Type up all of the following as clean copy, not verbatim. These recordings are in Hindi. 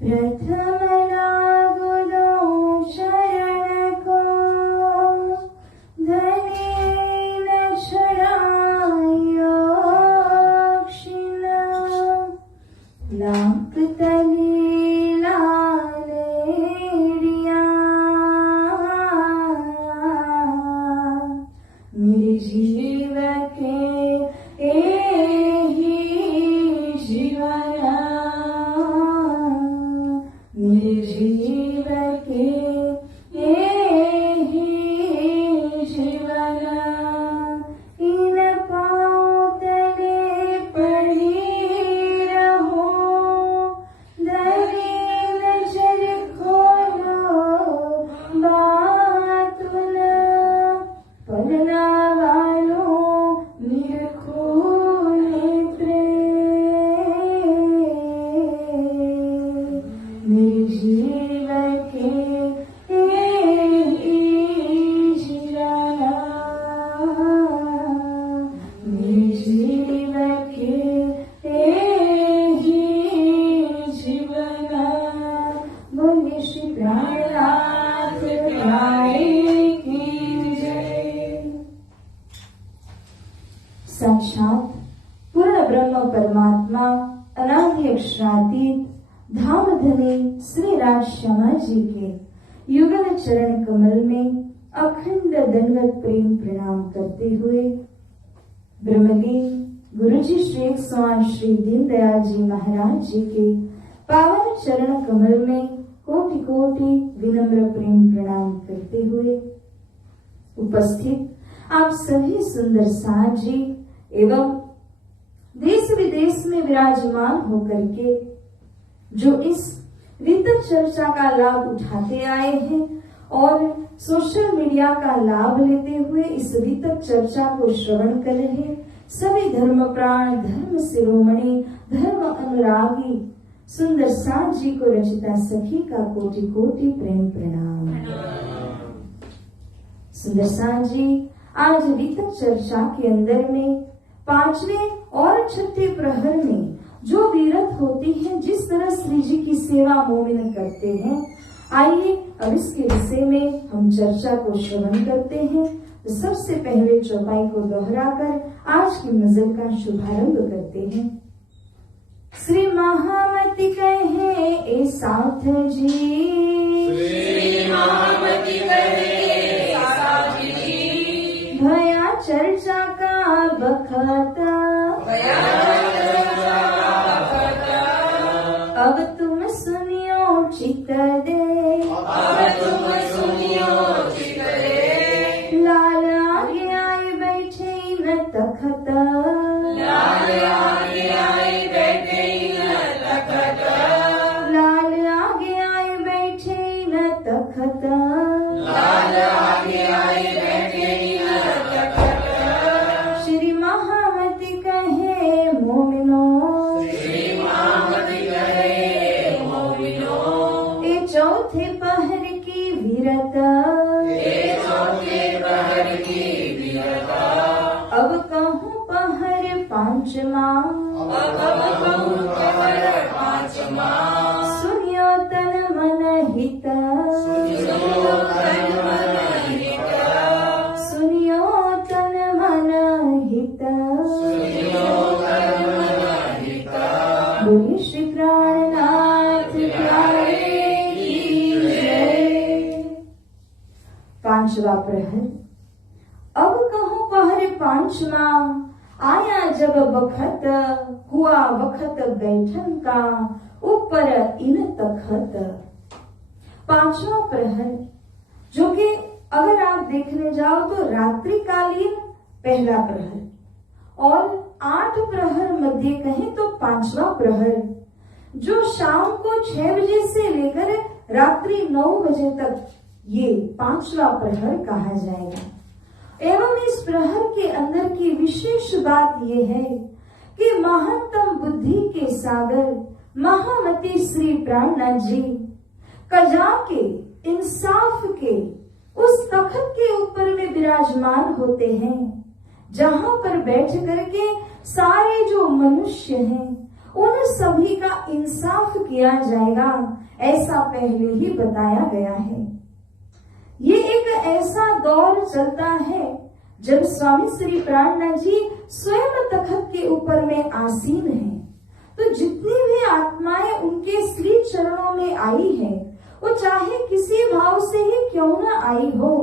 प्रथम लागुदो शरण को, धनेन छुड़ायो क्षीण। लाप तले लालेरिया, मेरे जीव के एही जीवना, मेरे जीव के एही जीवना। इन पाँव तले पड़ी रहो, धरी नजर खोलो बातुन। पलना वालों निरखो नेत्रे, मेरे जीव के एही जीवना, मेरे जीव के एही जीवना। बोले श्री प्राणनाथ प्यारे की जय। साक्षात पूर्ण ब्रह्म परमात्मा अनादि अक्षरातीत धाम धनी श्री राज श्यामा जी के युगल चरण कमल में अखंड दंडवत प्रेम प्रणाम करते हुए ब्रह्मलीन गुरु जी श्री 108 श्री दीनदयाल जी महाराज जी के पावन चरण कमल में कोटि कोटि विनम्र प्रेम प्रणाम करते हुए उपस्थित आप सभी सुंदर साथ जी एवं देश विदेश में विराजमान होकर के जो इस रीतक चर्चा का लाभ उठाते आए हैं और सोशल मीडिया का लाभ लेते हुए इस रीतक चर्चा को श्रवण कर रहे सभी धर्म प्राण, धर्म शिरोमणि, धर्म अनुरागी सुंदर साथ जी को रचिता सखी का कोटि कोटि प्रेम प्रणाम। सुंदर साथ जी आज रीतक चर्चा के अंदर में 5वें और 6ठे प्रहर में जो वीरत होती है, जिस तरह श्री जी की सेवा मोमिन करते हैं, आइए अब इसके विषय में हम चर्चा को श्रवण करते हैं। तो सबसे पहले चौपाई को दोहराकर आज की नजर का शुभारंभ करते हैं। श्री महामती कहे ए साथ जी, श्री महामती कहे साथ जी, भया चर्चा का बखता, अब तुम सुनियो चित दे, अब तुम सुनियो चित दे। लाल आगे आए बैठे न तखत, लाल आगे आए बैठे न तखत, लाल आगे आए बैठे न तखत, लाल आगे आए बैठे न तखत। श्री महामती कहे मोमिनो, श्री महामती कहे मोमिनो, ए चौथे पहर की वीरत, ये चौथे प्रहर की वीरता। अब कहूँ पहर पांचवा, अब कहूँ प्रहर पांचवा, सुनियो तन मन हित, सुनियो तन मन हित, सुनियो तन मन हित। सुनियो तन मन हित। बोलिए श्री प्राणनाथ प्यारे की जय। 5वां प्रहर। अब कहूँ पहर पांचवा, आया जब बखत, हुआ वखत बैठन का, ऊपर इन तखत। 5वां प्रहर जो कि अगर आप देखने जाओ तो रात्रिकालीन पहला प्रहर और 8 प्रहर मध्य कहें तो 5वां प्रहर, जो शाम को 6 बजे से लेकर रात्रि 9 बजे तक ये 5वां प्रहर कहा जाएगा। एवं इस प्रहर के अंदर की विशेष बात यह है कि महत्तम बुद्धि के सागर महामती श्री प्राणनाथ जी कजा के इंसाफ के उस तख्त के ऊपर में विराजमान होते हैं, जहां पर बैठ करके सारे जो मनुष्य हैं उन सभी का इंसाफ किया जाएगा, ऐसा पहले ही बताया गया है। ये एक ऐसा दौर चलता है जब स्वामी श्री प्राणनाथ जी स्वयं तखत के ऊपर में आसीन हैं। तो जितनी भी आत्माएं उनके श्री चरणों में आई है, वो चाहे किसी भाव से ही क्यों न आई हो,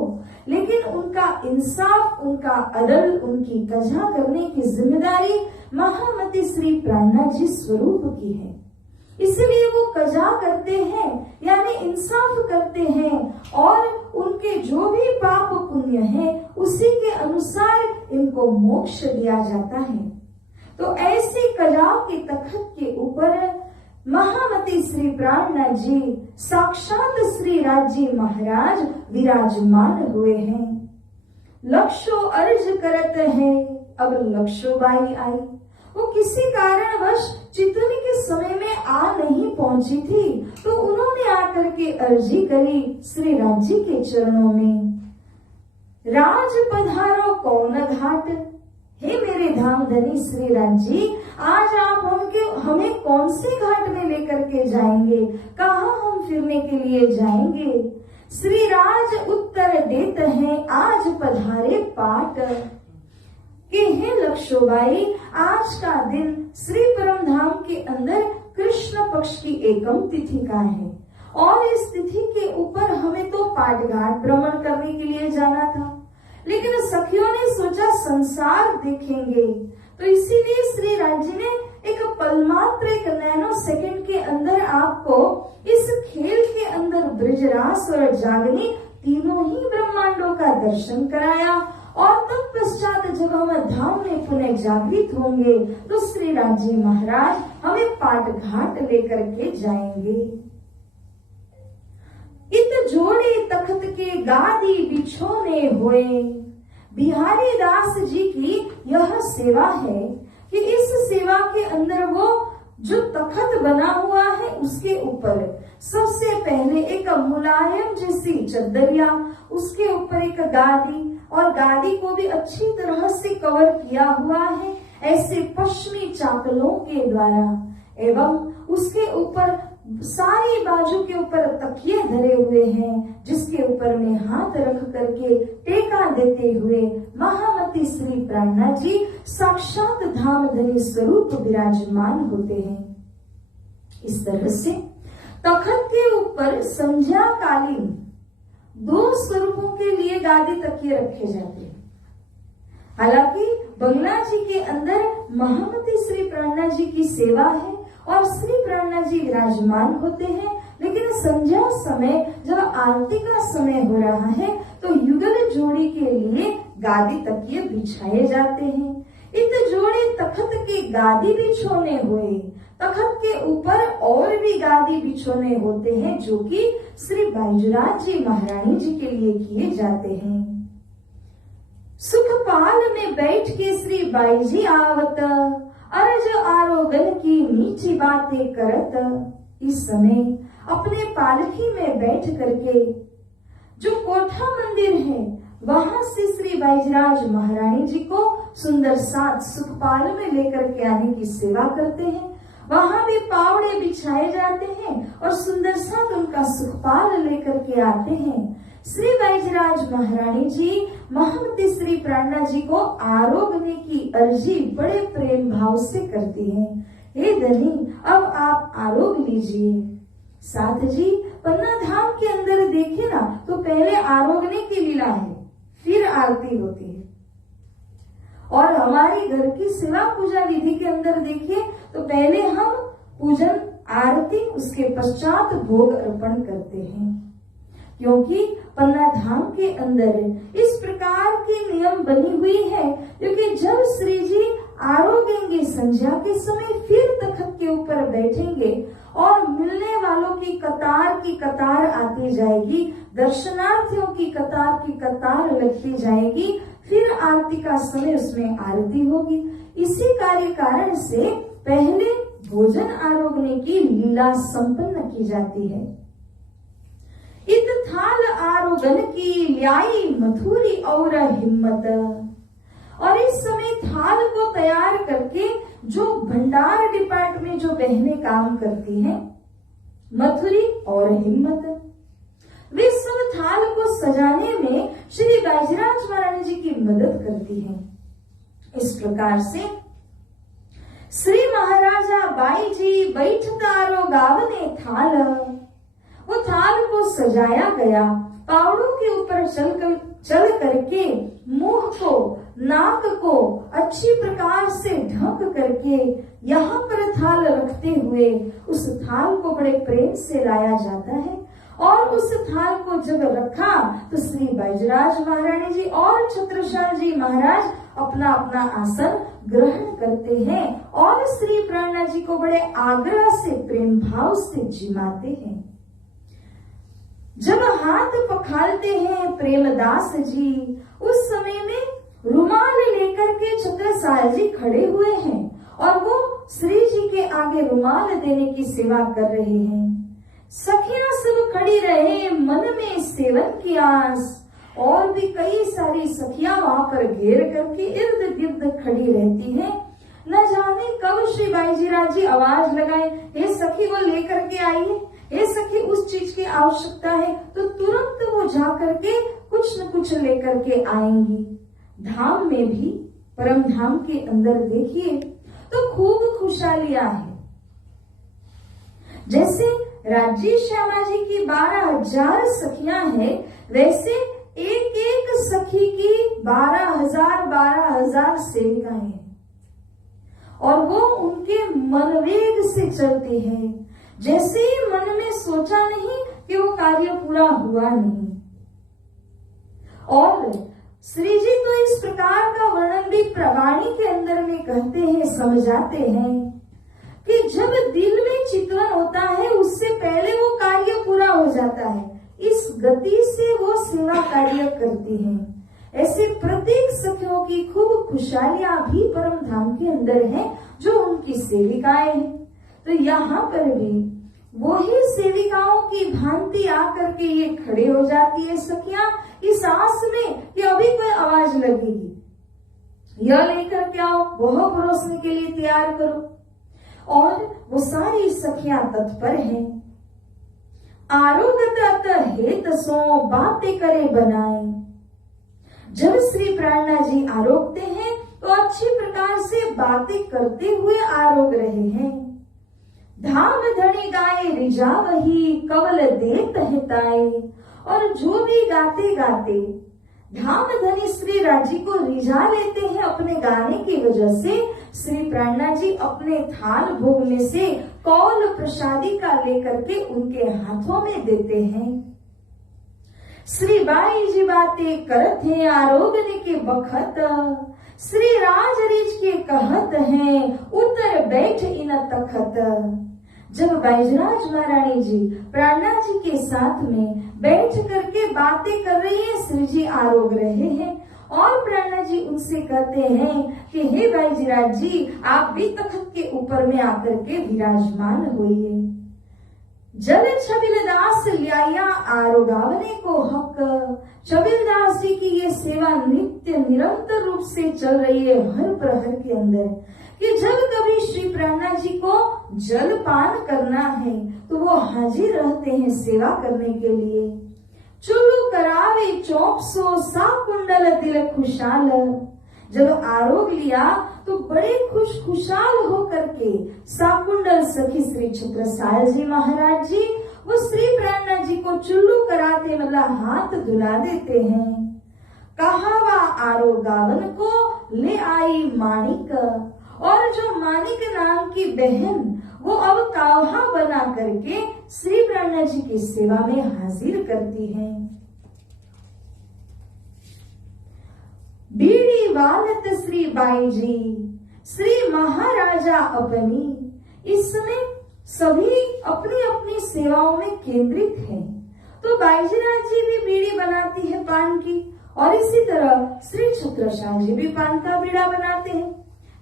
लेकिन उनका इंसाफ, उनका अदल, उनकी कजा करने की जिम्मेदारी महामती श्री प्राणनाथ जी स्वरूप की है। इसलिए वो कजा करते हैं, यानी इंसाफ करते हैं, और उनके जो भी पाप पुण्य है उसी के अनुसार इनको मोक्ष दिया जाता है। तो ऐसी कजा के तखत के ऊपर महामती श्री प्राणनाथ जी साक्षात श्री राजी महाराज विराजमान हुए हैं। लक्षो अर्ज करत है, अब लक्षोबाई आई। वो किसी कारणवश चितौनी के समय में आ नहीं पहुंची थी, तो उन्होंने आकर के अर्जी करी श्री राजी के चरणों में, राज पधारो कौन घाट। हे मेरे धाम धनी श्री राजी, आज आप हमें कौन से घाट में लेकर के जाएंगे, कहाँ हम फिरने के लिए जाएंगे। श्री राज उत्तर देते हैं, आज पधारे पाट। कि हे लक्षोबाई, आज का दिन श्री परम धाम के अंदर कृष्ण पक्ष की एकम तिथि का है, और इस तिथि के ऊपर हमें तो पाटघाट भ्रमण करने के लिए जाना था, लेकिन सखियों ने सोचा संसार देखेंगे, तो इसीलिए श्री राजी ने एक पलमात्र, एक नैनो सेकंड के अंदर आपको इस खेल के अंदर ब्रजरास और जागनी तीनों ही ब्रह्मांडों का दर्शन कराया। और तत्पश्चात जब हम धाम में पुनः जागृत होंगे तो श्री राजी महाराज हमें पाटघाट लेकर के जाएंगे। इत जोड़े तखत के गादी बिछोने हुए। बिहारी दास जी की यह सेवा है कि इस सेवा के अंदर वो जो तखत बना हुआ है उसके ऊपर सबसे पहले एक मुलायम जैसी चद्दरिया, उसके ऊपर एक गादी, और गादी को भी अच्छी तरह से कवर किया हुआ है ऐसे पश्चिमी चाकलों के द्वारा, एवं उसके ऊपर सारी बाजू के ऊपर तकिए धरे हुए हैं, जिसके ऊपर में हाथ रख करके टेका देते हुए महामती श्री प्राणनाथ जी साक्षात धाम धनी स्वरूप विराजमान होते हैं। इस तरह से तखत के ऊपर संध्या कालीन 2 स्वरूपों के लिए गादी तकिए रखे जाते हैं। हालांकि बंगला जी के अंदर महामती श्री प्राणनाथ जी की सेवा है और श्री प्राणनाथ जी विराजमान होते हैं, लेकिन संध्या समय जब आरती का समय हो रहा है तो युगल जोड़ी के लिए गादी तकिए बिछाए जाते हैं। इत जोड़े तखत की गादी बिछोने हुए, तखत के ऊपर और भी गादी बिछोने होते हैं जो कि श्री बैजनाथ जी महारानी जी के लिए किए जाते हैं। सुखपाल में बैठ के श्री बाई जी आवत, अर्ज आरोगन की नीची बातें करत। इस समय अपने पालकी में बैठ करके जो कोठा मंदिर है वहां से श्री बैजराज महारानी जी को सुंदर साथ सुखपाल में लेकर के आने की सेवा करते हैं। वहां भी पावड़े बिछाए जाते हैं और सुंदर साथ उनका सुखपाल लेकर के आते हैं। श्री बैजराज महारानी जी महामती श्री प्राणनाथ जी को आरोगने की अर्जी बड़े प्रेम भाव से करती हैं। हे धनी, अब आप आरोग लीजिए। साथ जी पन्ना धाम के अंदर देखे ना तो पहले आरोगने की लीला है, फिर आरती होती है। और हमारी घर की सेवा पूजा विधि के अंदर देखिए तो पहले हम पूजन आरती, उसके पश्चात भोग अर्पण करते हैं, क्योंकि पन्ना धाम के अंदर इस प्रकार की नियम बनी हुई है, क्योंकि जब श्री जी आरोगेंगे संध्या के समय, फिर तखत के ऊपर बैठेंगे और मिलने वालों की कतार आती जाएगी, दर्शनार्थियों की कतार लगती जाएगी, फिर आरती का समय उसमें आरती होगी। इसी कार्य कारण से पहले भोजन आरोगने की लीला संपन्न की जाती है। इत थाल आरोगन की ल्याई मथुरी और हिम्मत। और इस समय थाल को तैयार करके जो भंडार डिपार्टमेंट में जो बहनें काम करती हैं, मथुरी और हिम्मत। वे सब थाल को सजाने में श्री बाजीराज महाराज जी की मदद करती हैं। इस प्रकार से श्री महाराजा बाई जी बैठतारो गावने थाल, वो थाल को सजाया गया। पावड़ों के ऊपर चल करके मुंह को, नाक को अच्छी प्रकार से ढक करके यहाँ पर थाल रखते हुए उस थाल को बड़े प्रेम से लाया जाता है। और उस थाल को जब रखा तो श्री बैजराज महारानी जी और छत्रसाल जी महाराज अपना अपना आसन ग्रहण करते हैं और श्री प्राणनाथ जी को बड़े आग्रह से, प्रेम भाव से जिमाते हैं। जब हाथ पखालते हैं प्रेमदास जी, उस समय में रुमाल लेकर के छत्रसाल जी खड़े हुए हैं और वो श्री जी के आगे रुमाल देने की सेवा कर रहे हैं। सखियां सब खड़ी रहे, मन में सेवन की आस, और भी कई सारी सखियां वहां पर घेर करके इर्द गिर्द खड़ी रहती हैं। न जाने कब श्री बाईजीराज जी आवाज लगाए, हे सखी वो लेकर के आइए, हे सखी उस चीज की आवश्यकता है, तो तुरंत वो जा करके कुछ न कुछ लेकर के आएंगी। धाम में भी, परम धाम के अंदर देखिए तो खूब खुशहालियां है। जैसे राज्य श्यामा जी की 12,000 सखियां हैं, वैसे एक एक सखी की 12,000 सेविकाएं हैं और वो उनके मनवेग से चलते हैं। जैसे ही मन में सोचा नहीं कि वो कार्य पूरा हुआ नहीं। और श्री जी तो इस प्रकार का वर्णन भी प्रवाणी के अंदर में कहते हैं, समझाते हैं कि जब दिल में चिंतन होता है उससे पहले वो कार्य पूरा हो जाता है। इस गति से वो सेवा कार्य करती हैं। ऐसे प्रत्येक सखियों की खूब खुशहालियां भी परम धाम के अंदर हैं जो उनकी सेविकाएं हैं। तो यहाँ पर भी वही सेविकाओं की भांति आकर के ये खड़े हो जाती है सखियां इस आस में कि अभी कोई आवाज लगेगी, यह लेकर के आओ, वह परोसने के लिए तैयार करो। और वो सारी सखियां तत्पर हैं। आरोगत हेत सो बातें करे बनाए। जब श्री प्राणनाथ जी आरोगते हैं तो अच्छी प्रकार से बातें करते हुए आरोग रहे हैं। धाम धनी गाए रिजा वही कवल देत हिताए। और जो भी गाते गाते धाम धनी श्री राजी को रिझा लेते हैं अपने गाने की वजह से, श्री प्राणनाथ जी अपने थाल भोग में से कौल प्रसादी का लेकर के उनके हाथों में देते हैं। श्री बाई जी बातें करत हैं आरोगने के बखत, श्री राज रिज के कहत हैं उतर बैठ इन तखत। जब बैजनाथ महारानी जी प्राणनाथ जी के साथ में बैठ करके बातें कर रही है, श्री जी आरोग रहे हैं और प्राणनाथ जी उनसे कहते हैं कि हे बैजनाथ जी आप भी तखत के ऊपर में आकर के विराजमान होइए। जल छबिलदास लिया आरोगावने को हक। छबिलदास जी की ये सेवा नित्य निरंतर रूप से चल रही है हर प्रहर के अंदर, कि जब कभी श्री प्राणनाथ जी को जल पान करना है तो वो हाजिर रहते हैं सेवा करने के लिए। चुल्लू करावे चौप सो सा कुंडल दिल खुशाल। जब आरोग लिया तो बड़े खुशहाल होकर के साकुंडल सखी श्री छत्रसाल जी महाराज जी वो श्री प्राणनाथ जी को चुल्लू कराते मतलब हाथ धुला देते हैं। कहावा आरोगावन को ले आई माणिक। और जो माणिक नाम की बहन वो अब काव्हा बना करके श्री प्राणनाथ जी की सेवा में हाजिर करती है। बीड़ी वालत श्री बाई जी श्री महाराजा अपनी। इस समय सभी अपनी अपनी सेवाओं में केंद्रित हैं। तो बाईजीनाथ जी भी बीड़ी बनाती है पान की, और इसी तरह श्री छत्रसाल जी भी पान का बीड़ा बनाते हैं।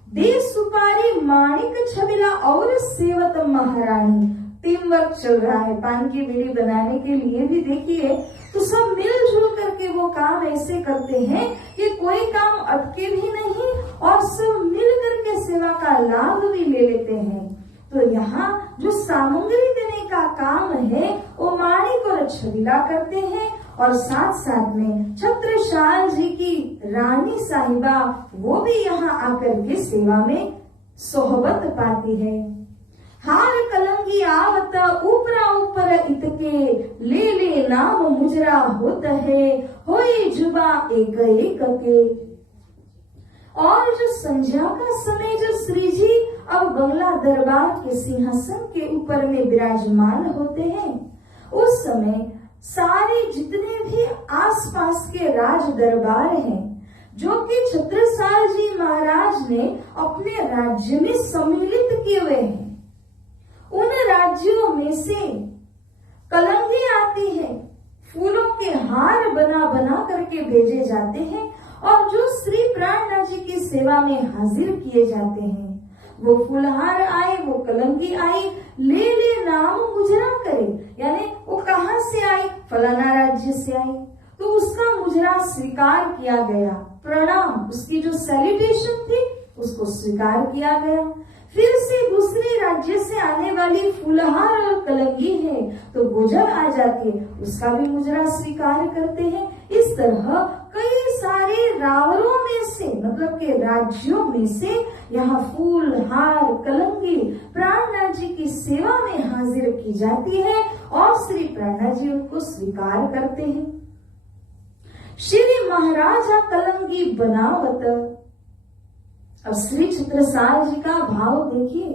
दे सुपारी माणिक छबिला और सेवत महारानी। टीम वर्क चल रहा है पान की बीड़ी बनाने के लिए भी। देखिए तो सब मिलजुल करके वो काम ऐसे करते हैं कि कोई काम अटके भी नहीं और सब मिल करके सेवा का लाभ भी ले लेते हैं। तो यहाँ जो सामग्री देने का काम है वो माणी को छबीला करते हैं और साथ साथ में छत्रसाल जी की रानी साहिबा वो भी यहाँ आकर के सेवा में सोहबत पाती है। हार कलंगी आवत ऊपरा ऊपर इतके ले ले नाम मुजरा होता है होई जुबा एक एक के। और जो संध्या का समय जो श्री जी अब बंगला दरबार के सिंहासन के ऊपर में विराजमान होते हैं, उस समय सारे जितने भी आसपास के राज दरबार हैं जो कि छत्रसाल जी महाराज ने अपने राज्य में सम्मिलित किए हुए हैं, उन राज्यों में से कलंगी आती है, फूलों के हार बना बना करके भेजे जाते हैं और जो श्री प्राणनाथ जी की सेवा में हाजिर किए जाते हैं, वो फूलहार आए, वो कलंगी आई, ले ले नाम मुजरा करे, यानी वो कहाँ से आई, फलाना राज्य से आई, तो उसका मुजरा स्वीकार किया गया, प्रणाम, उसकी जो सैल्यूटेशन थी उसको स्वीकार किया गया। फिर से दूसरे राज्य से आने वाली फूलहार और कलंगी है तो वो जब आ जाती है उसका भी मुजरा स्वीकार करते हैं। इस तरह कई सारे रावरों में से, मतलब के राज्यों में से यहाँ फूल हार कलंगी प्राणनाथ जी की सेवा में हाजिर की जाती है और श्री प्राणनाथ जी उनको स्वीकार करते हैं। श्री महाराजा कलंगी बनावत। अब श्री छत्रसाल जी का भाव देखिए,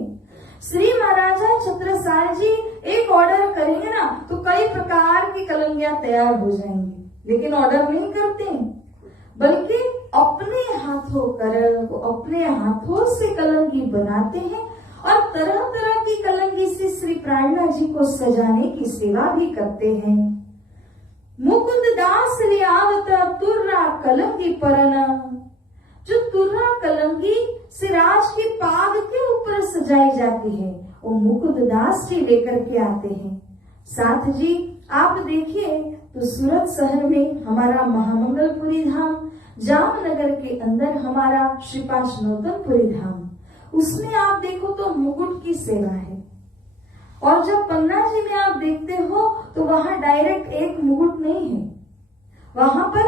श्री महाराजा छत्रसाल जी एक ऑर्डर करेंगे ना तो कई प्रकार की कलंगियां तैयार हो जाएंगी, लेकिन ऑर्डर नहीं करते, बल्कि अपने हाथों कर वो अपने हाथों से कलंगी बनाते हैं और तरह तरह की कलंगी से श्री प्राणनाथ जी को सजाने की सेवा भी करते हैं। मुकुंद दास लियावत तुर्रा कलंगी परना। जो तुर्रा कलंगी सिराज के पाग के ऊपर सजाई जाती है वो मुकुंद दास जी लेकर के आते हैं। साथ जी आप देखिए तो सूरत शहर में हमारा महामंगलपुरी धाम, जामनगर के अंदर हमारा श्रीपांचनोतनपुरी धाम, उसमें आप देखो तो मुकुट की सेवा है। और जब पन्ना जी में आप देखते हो तो वहां डायरेक्ट एक मुकुट नहीं है, वहां पर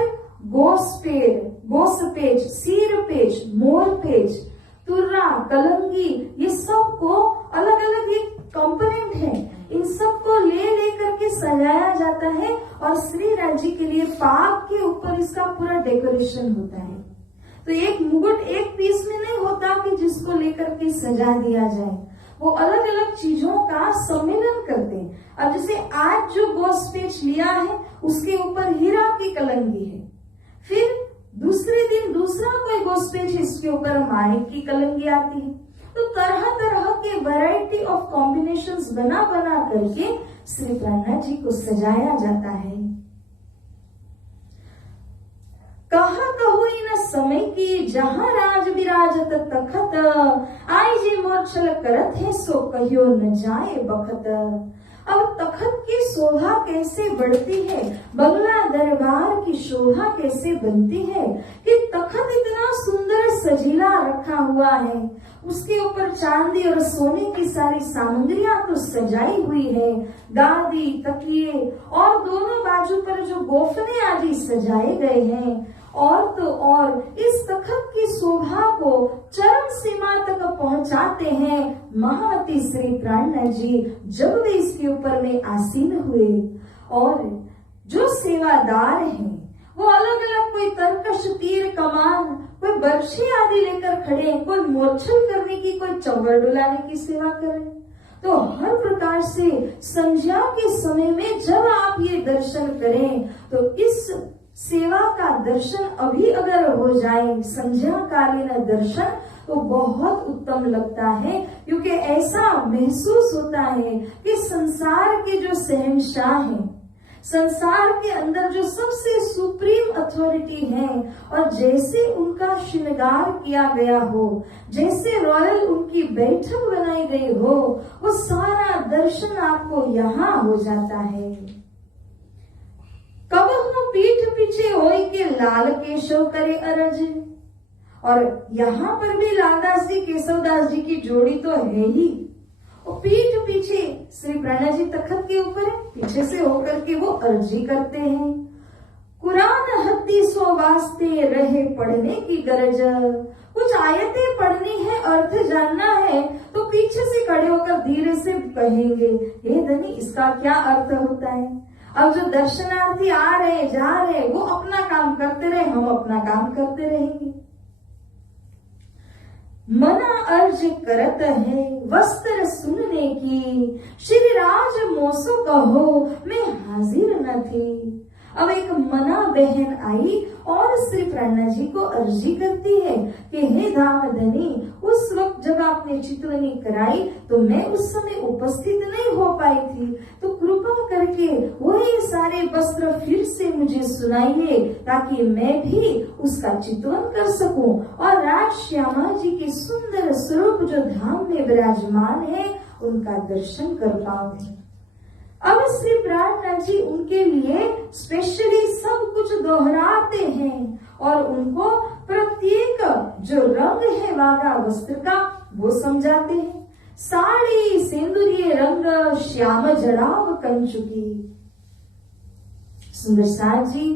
गोसपेच, सिरपेच, मोरपेच, तुर्रा, कलंगी, ये सब को अलग अलग एक कंपोनेंट है, इन सब को ले करके सजाया जाता है और श्री राज जी के लिए पाग के ऊपर इसका पूरा डेकोरेशन होता है। तो एक मुकुट एक पीस में नहीं होता कि जिसको लेकर के सजा दिया जाए, वो अलग अलग चीजों का सम्मेलन करते हैं। अब जैसे आज जो गोसपेच लिया है उसके ऊपर हीरा की कलंगी है, फिर दूसरे दिन दूसरा कोई गोसपेच इसके ऊपर माणिक की कलंगी आती है। तो तरह तरह के वैरायटी ऑफ कॉम्बिनेशंस बना करके श्री प्राणनाथ जी को सजाया जाता है। कहा कहो इन समय की जहाँ राज विराजत तखत, आई जी मोर्छल करत है सो कहियो न जाए बखत। अब तखत की शोभा कैसे बढ़ती है, बंगला दरबार की शोभा कैसे बनती है कि तखत इतना सुंदर सजीला रखा हुआ है, उसके ऊपर चांदी और सोने की सारी सामग्रियां तो सजाई हुई है, गादी, तकिए और दोनों बाजू पर जो गोफने आदि सजाए गए हैं। और तो और इस तखत की शोभा को चरम सीमा तक पहुंचाते हैं महामती श्री प्राणनाथ जी जब वे इसके ऊपर में आसीन हुए। और जो सेवादार हैं वो अलग अलग, कोई तरकश तीर कमान, कोई बर्छी आदि लेकर खड़े हैं, कोई मोर्छल करने की, कोई चंबल डुलाने की सेवा करें। तो हर प्रकार से संध्या के समय में जब आप ये दर्शन करें तो इस सेवा का दर्शन अभी अगर हो जाए, संध्या कालीन दर्शन, तो बहुत उत्तम लगता है, क्योंकि ऐसा महसूस होता है कि संसार के जो शहंशाह हैं, संसार के अंदर जो सबसे सुप्रीम अथॉरिटी है, और जैसे उनका श्रृंगार किया गया हो, जैसे रॉयल उनकी बैठक बनाई गई हो, वो सारा दर्शन आपको यहाँ हो जाता है। कब हूँ पीठ पीछे होई के लाल केशव करे अरज। और यहाँ पर भी लालदास जी केशवदास जी की जोड़ी तो है ही, और पीठ पीछे श्री प्राणा जी तखत के ऊपर है, पीछे से होकर के वो अर्जी करते हैं। कुरान हदीसों वास्ते रहे पढ़ने की गरज, कुछ आयतें पढ़नी है, अर्थ जानना है, तो पीछे से खड़े होकर धीरे से कहेंगे, हे धनी इसका क्या अर्थ होता है। अब जो दर्शनार्थी आ रहे जा रहे वो अपना काम करते रहे, हम अपना काम करते रहेंगे। मना अर्ज करत है वस्त्र सुनने की, श्री राज मोसो कहो मैं हाजिर न थी। अब एक मना बहन आई और श्री प्राणा जी को अर्जी करती है कि हे धामधनी, उस वक्त जब आपने चितवनी कराई तो मैं उस समय उपस्थित नहीं हो पाई थी, तो कृपा करके वही सारे वस्त्र फिर से मुझे सुनाइए ताकि मैं भी उसका चितवन कर सकूं और राज श्यामा जी के सुंदर स्वरूप जो धाम में विराजमान है उनका दर्शन कर पाऊं। अब श्री प्राणा जी उनके लिए स्पेशली सब कुछ दोहराते हैं और उनको प्रत्येक जो रंग है वागा वस्त्र का वो समझाते हैं। साड़ी सिंदूरीय रंग श्याम जड़ाव कंचुकी। सुंदर साथ जी,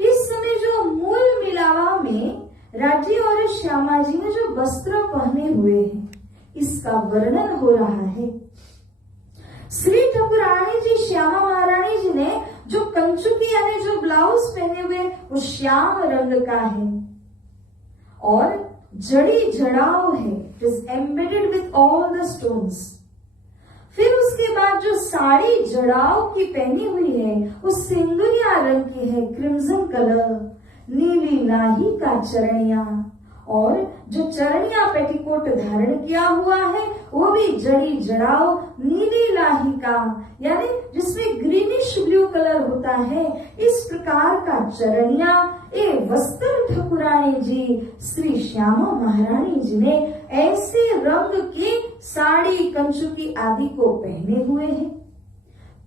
इस समय जो मूल मिलावा में राजी और श्यामा जी ने जो वस्त्र पहने हुए हैं इसका वर्णन हो रहा है। श्री ठाकुरानी जी श्यामा महारानी जी ने जो कंचुकी यानी जो ब्लाउज पहने हुए वो श्याम रंग का है और जड़ी जड़ाव है, it is embedded with all the stones. फिर उसके बाद जो साड़ी जड़ाव की पहनी हुई है वो सिंदूरिया रंग की है, क्रिम्सन कलर। नीली लाही का चरणिया और जो चरणिया पेटीकोट धारण किया हुआ है वो भी जड़ी जड़ाव नीली लाही का, यानी जिसमें ग्रीनिश ब्लू कलर होता है, इस प्रकार का चरणिया ए वस्त्र ठाकुरानी जी श्री श्यामा महारानी जी ने ऐसे रंग की साड़ी कंचुकी आदि को पहने हुए हैं।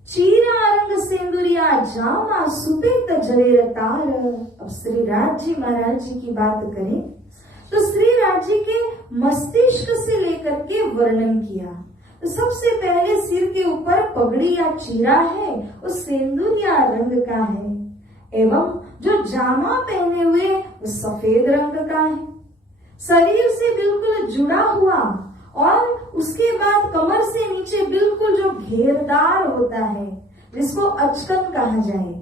चीरा रंग सिंदूरिया जामा सुपेत जड़े तार। अब श्री राज जी महाराज जी की बात करें तो श्री राज जी के मस्तिष्क से लेकर के वर्णन किया। तो सबसे पहले सिर के ऊपर पगड़ी या चीरा है वो सिंदूरिया रंग का है एवं जो जामा पहने हुए वो सफेद रंग का है। शरीर से बिल्कुल जुड़ा हुआ और उसके बाद कमर से नीचे बिल्कुल जो घेरदार होता है जिसको अचकन कहा जाए,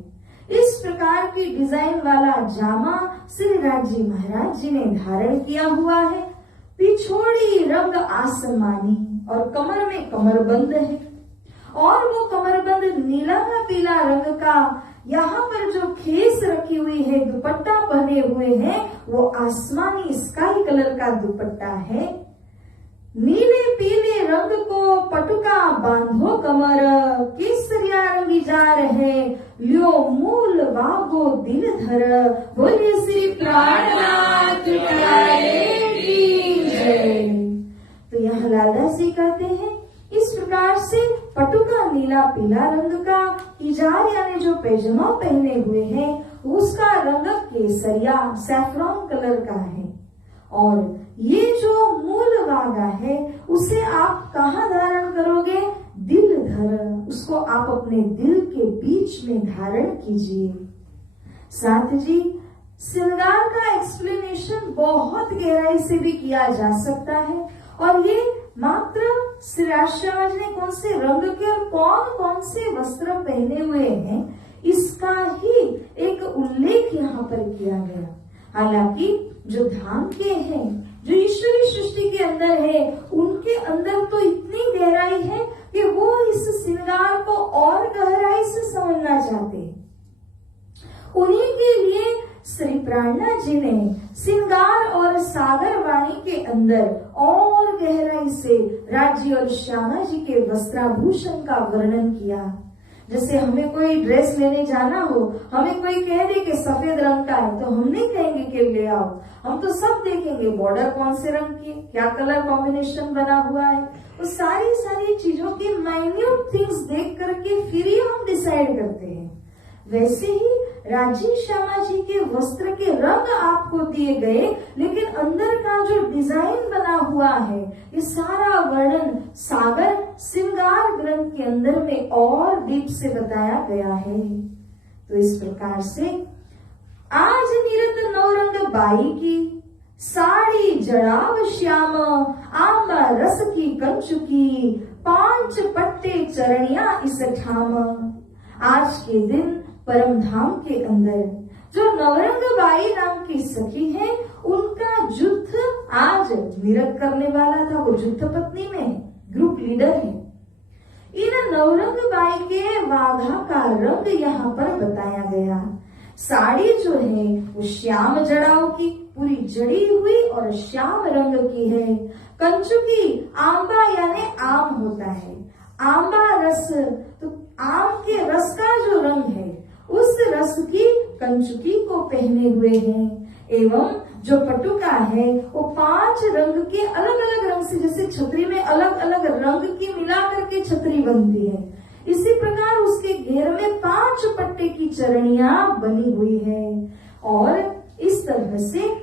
इस प्रकार की डिजाइन वाला जामा श्री राज जी महाराज जी ने धारण किया हुआ है। पिछोड़ी रंग आसमानी और कमर में कमरबंद है और वो कमरबंद नीला व पीला रंग का। यहाँ पर जो खेस रखी हुई है, दुपट्टा पहने हुए हैं वो आसमानी स्काई कलर का दुपट्टा है। नीले पीले रंग को पटुका बांधो कमर, केसरिया रंगी जा रहे लियो मूल वागो दिल धर। बोलिए श्री प्राणनाथ की जय। तो यहाँ लालदास जी कहते हैं इस प्रकार से पटुका नीला पीला रंग का, इजार यानी जो पैजामा पहने हुए हैं उसका रंग केसरिया सैफरॉन कलर का है और ये जो मूल वागा है उसे आप कहाँ धारण करोगे? दिल धर, उसको आप अपने दिल के बीच में धारण कीजिए। साथ जी, श्रृंगार का एक्सप्लेनेशन बहुत गहराई से भी किया जा सकता है और ये मात्र श्री राज ने कौन से रंग के और कौन कौन से वस्त्र पहने हुए हैं इसका ही एक उल्लेख यहाँ पर किया गया। हालांकि जो धाम के हैं, जो ईश्वरी सृष्टि के अंदर है, उनके अंदर तो इतनी गहराई है कि वो इस श्रृंगार को और गहराई से समझना चाहते हैं। उन्हीं के लिए श्री प्राणनाथ जी ने श्रृंगार और सागर वाणी के अंदर और गहराई से राज्य और श्यामा जी के वस्त्राभूषण का वर्णन किया। जैसे हमें कोई ड्रेस लेने जाना हो, हमें कोई कह दे कि सफेद रंग का है तो हम नहीं कहेंगे कि ले आओ, हम तो सब देखेंगे बॉर्डर कौन से रंग की, क्या कलर कॉम्बिनेशन बना हुआ है, वो सारी चीजों की माइन्यूट थिंग्स देख करके फिर ही हम डिसाइड करते हैं। वैसे ही राजीव श्यामा जी के वस्त्र के रंग आपको दिए गए, लेकिन अंदर का जो डिजाइन बना हुआ है, ये सारा वर्णन सागर श्रृंगार ग्रंथ के अंदर में और दीप से बताया गया है। तो इस प्रकार से आज निरत नवरंग बाई की साड़ी जड़ाव श्याम, आंबा रस की कंचुकी, 5 पट्टे चरणिया इस ठाम। आज के दिन परम धाम के अंदर जो नवरंग बाई नाम की सखी है, उनका युद्ध आज निरत करने वाला था, वो युद्ध पत्नी में ग्रुप लीडर है। इन नवरंग बाई के वाघा का रंग यहाँ पर बताया गया। साड़ी जो है वो श्याम जड़ाओ की, पूरी जड़ी हुई और श्याम रंग की है। कंचुकी आंबा यानी आम होता है, आंबा रस, तो आम के रस का जो रंग है उस रस की कंचुकी को पहने हुए हैं। एवं जो पटुका है वो 5 रंग के अलग अलग रंग से, जैसे छतरी में अलग अलग रंग की मिला करके छतरी बनती है, इसी प्रकार उसके घेर में 5 पट्टे की चरणियां बनी हुई है। और इस तरह से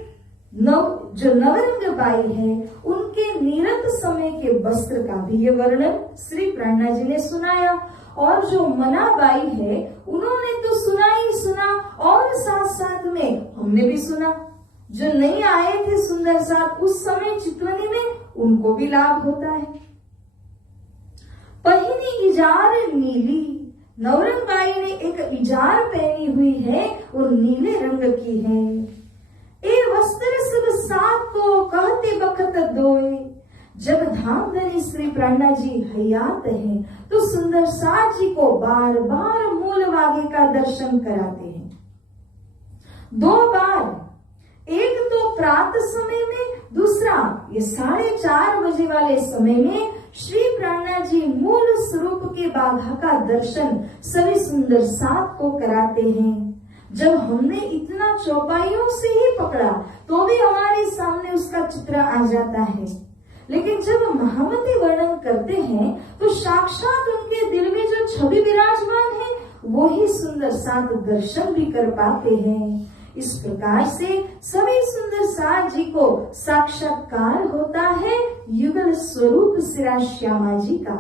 जो नवरंग बाई है, उनके निरत समय के वस्त्र का भी ये वर्णन श्री प्राणा जी ने सुनाया। और जो मना बाई है, उन्होंने तो सुना ही सुना, और साथ साथ में हमने भी सुना। जो नहीं आए थे सुंदर साथ उस समय चितवनी में, उनको भी लाभ होता है। पहिनी इजार नीली, नवरंग बाई ने एक इजार पहनी हुई है, वो नीले रंग की है। ए वस्त्र सब साथ को कहते बखत दोए, जब धामधनी श्री प्राणा जी हयात हैं तो सुंदर साथ जी को बार बार मूल वागे का दर्शन कराते हैं। 2 बार, एक तो प्रातः समय में, दूसरा ये 4:30 बजे वाले समय में श्री प्राणा जी मूल स्वरूप के बाघा का दर्शन सभी सुंदर साथ को कराते हैं। जब हमने इतना चौपाइयों से ही पकड़ा तो भी हमारे सामने उसका चित्र आ जाता है, लेकिन जब महामती वर्णन करते हैं तो साक्षात उनके दिल में जो छवि विराजमान है वो ही सुंदर साथ दर्शन भी कर पाते हैं। इस प्रकार से सभी सुंदर साथ जी को साक्षात्कार होता है युगल स्वरूप सिरा श्यामा जी का।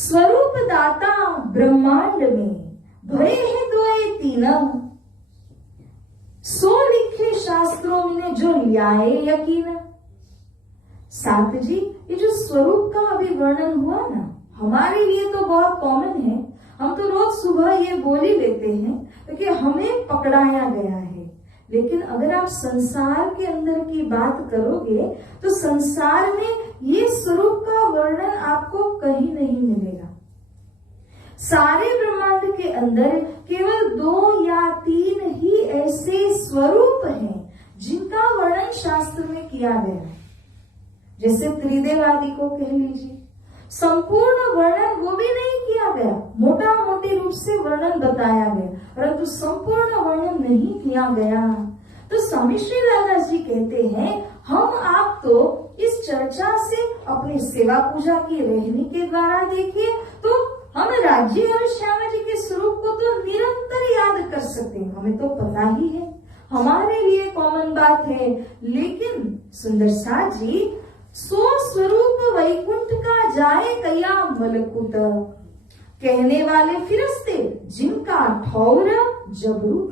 स्वरूप दाता ब्रह्मांड में भय है 2-3, सो लिखे शास्त्रों में जो लियाए यकीन। साथ जी, ये जो स्वरूप का अभी वर्णन हुआ ना, हमारे लिए तो बहुत कॉमन है, हम तो रोज सुबह ये बोल ही लेते हैं क्योंकि हमें पकड़ाया गया है। लेकिन अगर आप संसार के अंदर की बात करोगे तो संसार में ये स्वरूप का वर्णन आपको कहीं नहीं मिलेगा। सारे ब्रह्मांड के अंदर केवल 2 या 3 ही ऐसे स्वरूप हैं जिनका वर्णन शास्त्र में किया गया है। जैसे त्रिदेव आदि को कह लीजिए, संपूर्ण वर्णन वो भी नहीं किया गया, मोटा मोटी रूप से वर्णन बताया गया, परंतु संपूर्ण वर्णन नहीं किया गया। तो स्वामी श्री दादा जी कहते हैं, हम आप तो इस चर्चा से अपनी सेवा पूजा की रहनी के द्वारा देखिए तो हम राज्य और श्यामा जी के स्वरूप को तो निरंतर याद कर सकते हैं, हमें तो पता ही है, हमारे लिए कॉमन बात है। लेकिन सुंदर साथ जी, सो स्वरूप वैकुंठ का जाए कया मलकुत, कहने वाले फिरस्ते जिनका ठौर जबरूत।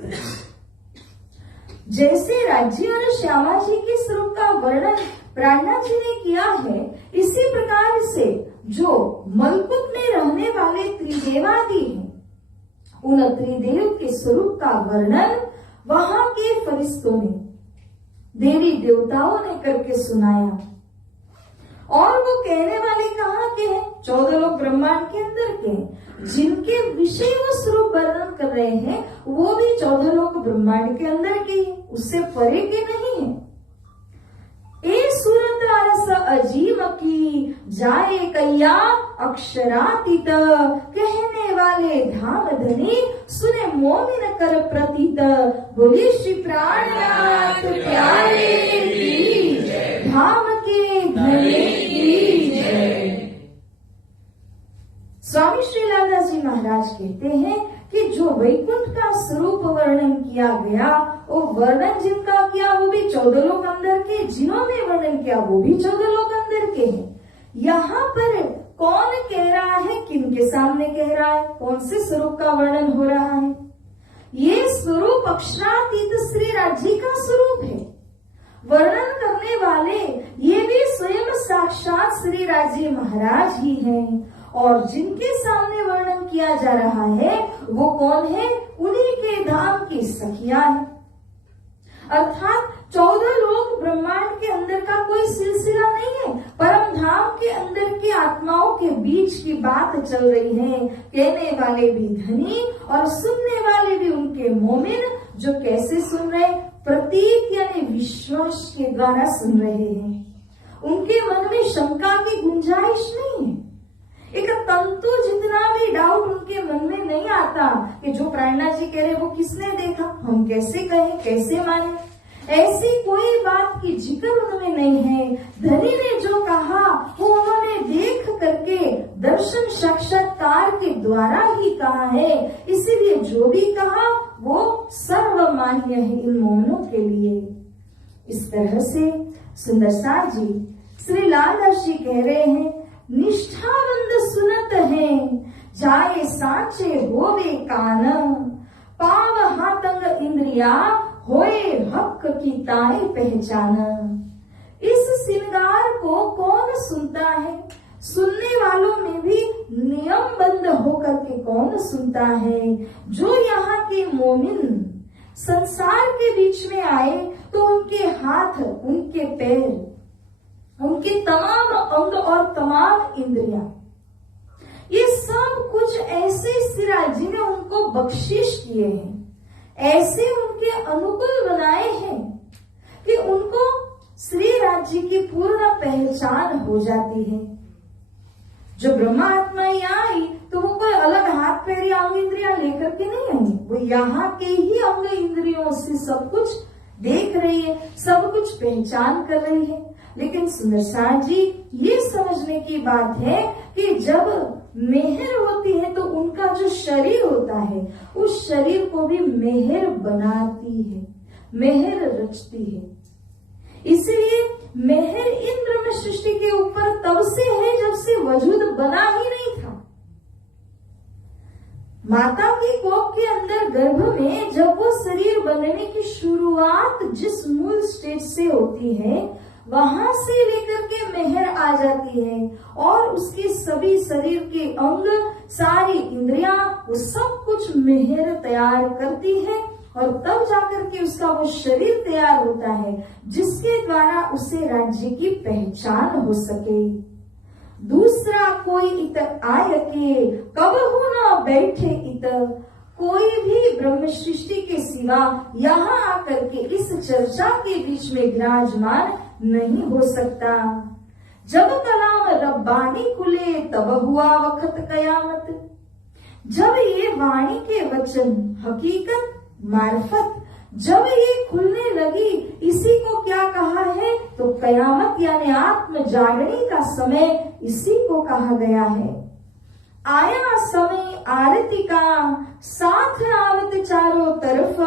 जैसे राज्य और श्यामा जी के स्वरूप का वर्णन प्राणा जी ने किया है, इसी प्रकार से जो मलकुत में रहने वाले त्रिदेवादि हैं, उन त्रिदेव के स्वरूप का वर्णन वहां के फरिश्तों ने, देवी देवताओं ने करके सुनाया। और वो कहने वाले कहाँ के हैं? 14 लोग ब्रह्मांड के अंदर के हैं, जिनके विषय वो स्वरूप वर्णन कर रहे हैं वो भी 14 लोग ब्रह्मांड के अंदर के हैं, उससे परे के नहीं है। ए सूरत अरस अजीम की जाए कैया अक्षरातीत, कहने वाले धाम धनी सुने मोमिन कर प्रतीत। बोलिए श्री प्राणनाथ प्यारे की धाम के धनी की जय। स्वामी श्री लालदास जी महाराज कहते हैं कि जो वैकुंठ का स्वरूप वर्णन किया गया, वो वर्णन जिनका किया वो भी 14 लोक अंदर के, जिन्होंने वर्णन किया वो भी 14 लोक अंदर के हैं। यहाँ पर कौन कह रहा है, किनके सामने कह रहा है, कौन से स्वरूप का वर्णन हो रहा है? ये स्वरूप अक्षरातीत श्री राज्य का स्वरूप है। वर्णन करने वाले ये भी स्वयं साक्षात श्री राज्य महाराज ही हैं, और जिनके सामने वर्णन किया जा रहा है वो कौन है? उन्हीं के धाम की सखियां हैं। अर्थात 14 लोग ब्रह्मांड के अंदर का कोई सिलसिला नहीं है, परम धाम के अंदर की आत्माओं के बीच की बात चल रही है। कहने वाले भी धनी और सुनने वाले भी उनके मोमिन, जो कैसे सुन रहे? प्रतीक यानी विश्वास के द्वारा सुन रहे हैं। उनके मन में शंका की गुंजाइश नहीं है। एक तंतु जितना भी डाउट उनके मन में नहीं आता कि जो प्रेरणा जी कह रहे वो किसने देखा, हम कैसे कहें, कैसे माने। ऐसी कोई बात की जिक्र उनमें नहीं है। धनी ने जो कहा वो उन्होंने देख करके दर्शन साक्षात्कार के द्वारा ही कहा है, इसीलिए जो भी कहा वो सर्वमान्य है इन मोमिनों के लिए। इस तरह से सुंदर सार जी श्री लालदास जी कह रहे हैं, निष्ठावंत सुनत है जाए साचे होवे कान, पाव हाथंग इंद्रिया होए हक की ताई पहचान। इस श्रृंगार को कौन सुनता है? सुनने वालों में भी नियमबद्ध होकर के कौन सुनता है? जो यहाँ के मोमिन संसार के बीच में आए तो उनके हाथ, उनके पैर, उनके तमाम अंग और तमाम इंद्रियां, ये सब कुछ ऐसे श्री ने उनको बख्शिश किए हैं, ऐसे उनके अनुकूल बनाए हैं कि उनको श्री राज्य की पूर्ण पहचान हो जाती है। जो ब्रह्मा आत्मा यहाँ आई तो वो कोई अलग हाथ पैर या अंग इंद्रियां लेकर के नहीं आई, वो यहाँ के ही अंग इंद्रियों से सब कुछ देख रही है, सब कुछ पहचान कर रही है। लेकिन सुंदर सार जी ये समझने की बात है कि जब मेहर होती है तो उनका जो शरीर होता है उस शरीर को भी मेहर बनाती है, मेहर रचती है। इसलिए मेहर इन ब्रह्म सृष्टि के ऊपर तब से है जब से वजूद बना ही नहीं था। माता की कोख के अंदर गर्भ में जब वो शरीर बनने की शुरुआत जिस मूल स्टेज से होती है वहां से लेकर के मेहर आ जाती है और उसके सभी शरीर के अंग, सारी इंद्रियां, वो सब कुछ मेहर तैयार करती है और तब जाकर के उसका वो शरीर तैयार होता है जिसके द्वारा उसे राज्य की पहचान हो सके। दूसरा कोई इत आय के कब हो न बैठे इत, कोई भी ब्रह्म सृष्टि के सिवा यहाँ आकर के इस चर्चा के बीच में विराजमान नहीं हो सकता। जब कलाम रब्बानी खुले तब हुआ वक्त कयामत। जब ये वाणी के वचन हकीकत मार्फत जब ये खुलने लगी, इसी को क्या कहा है तो कयामत यानी आत्म जागरण का समय इसी को कहा गया है। आया समय आरती का साथ आवत चारों तरफ,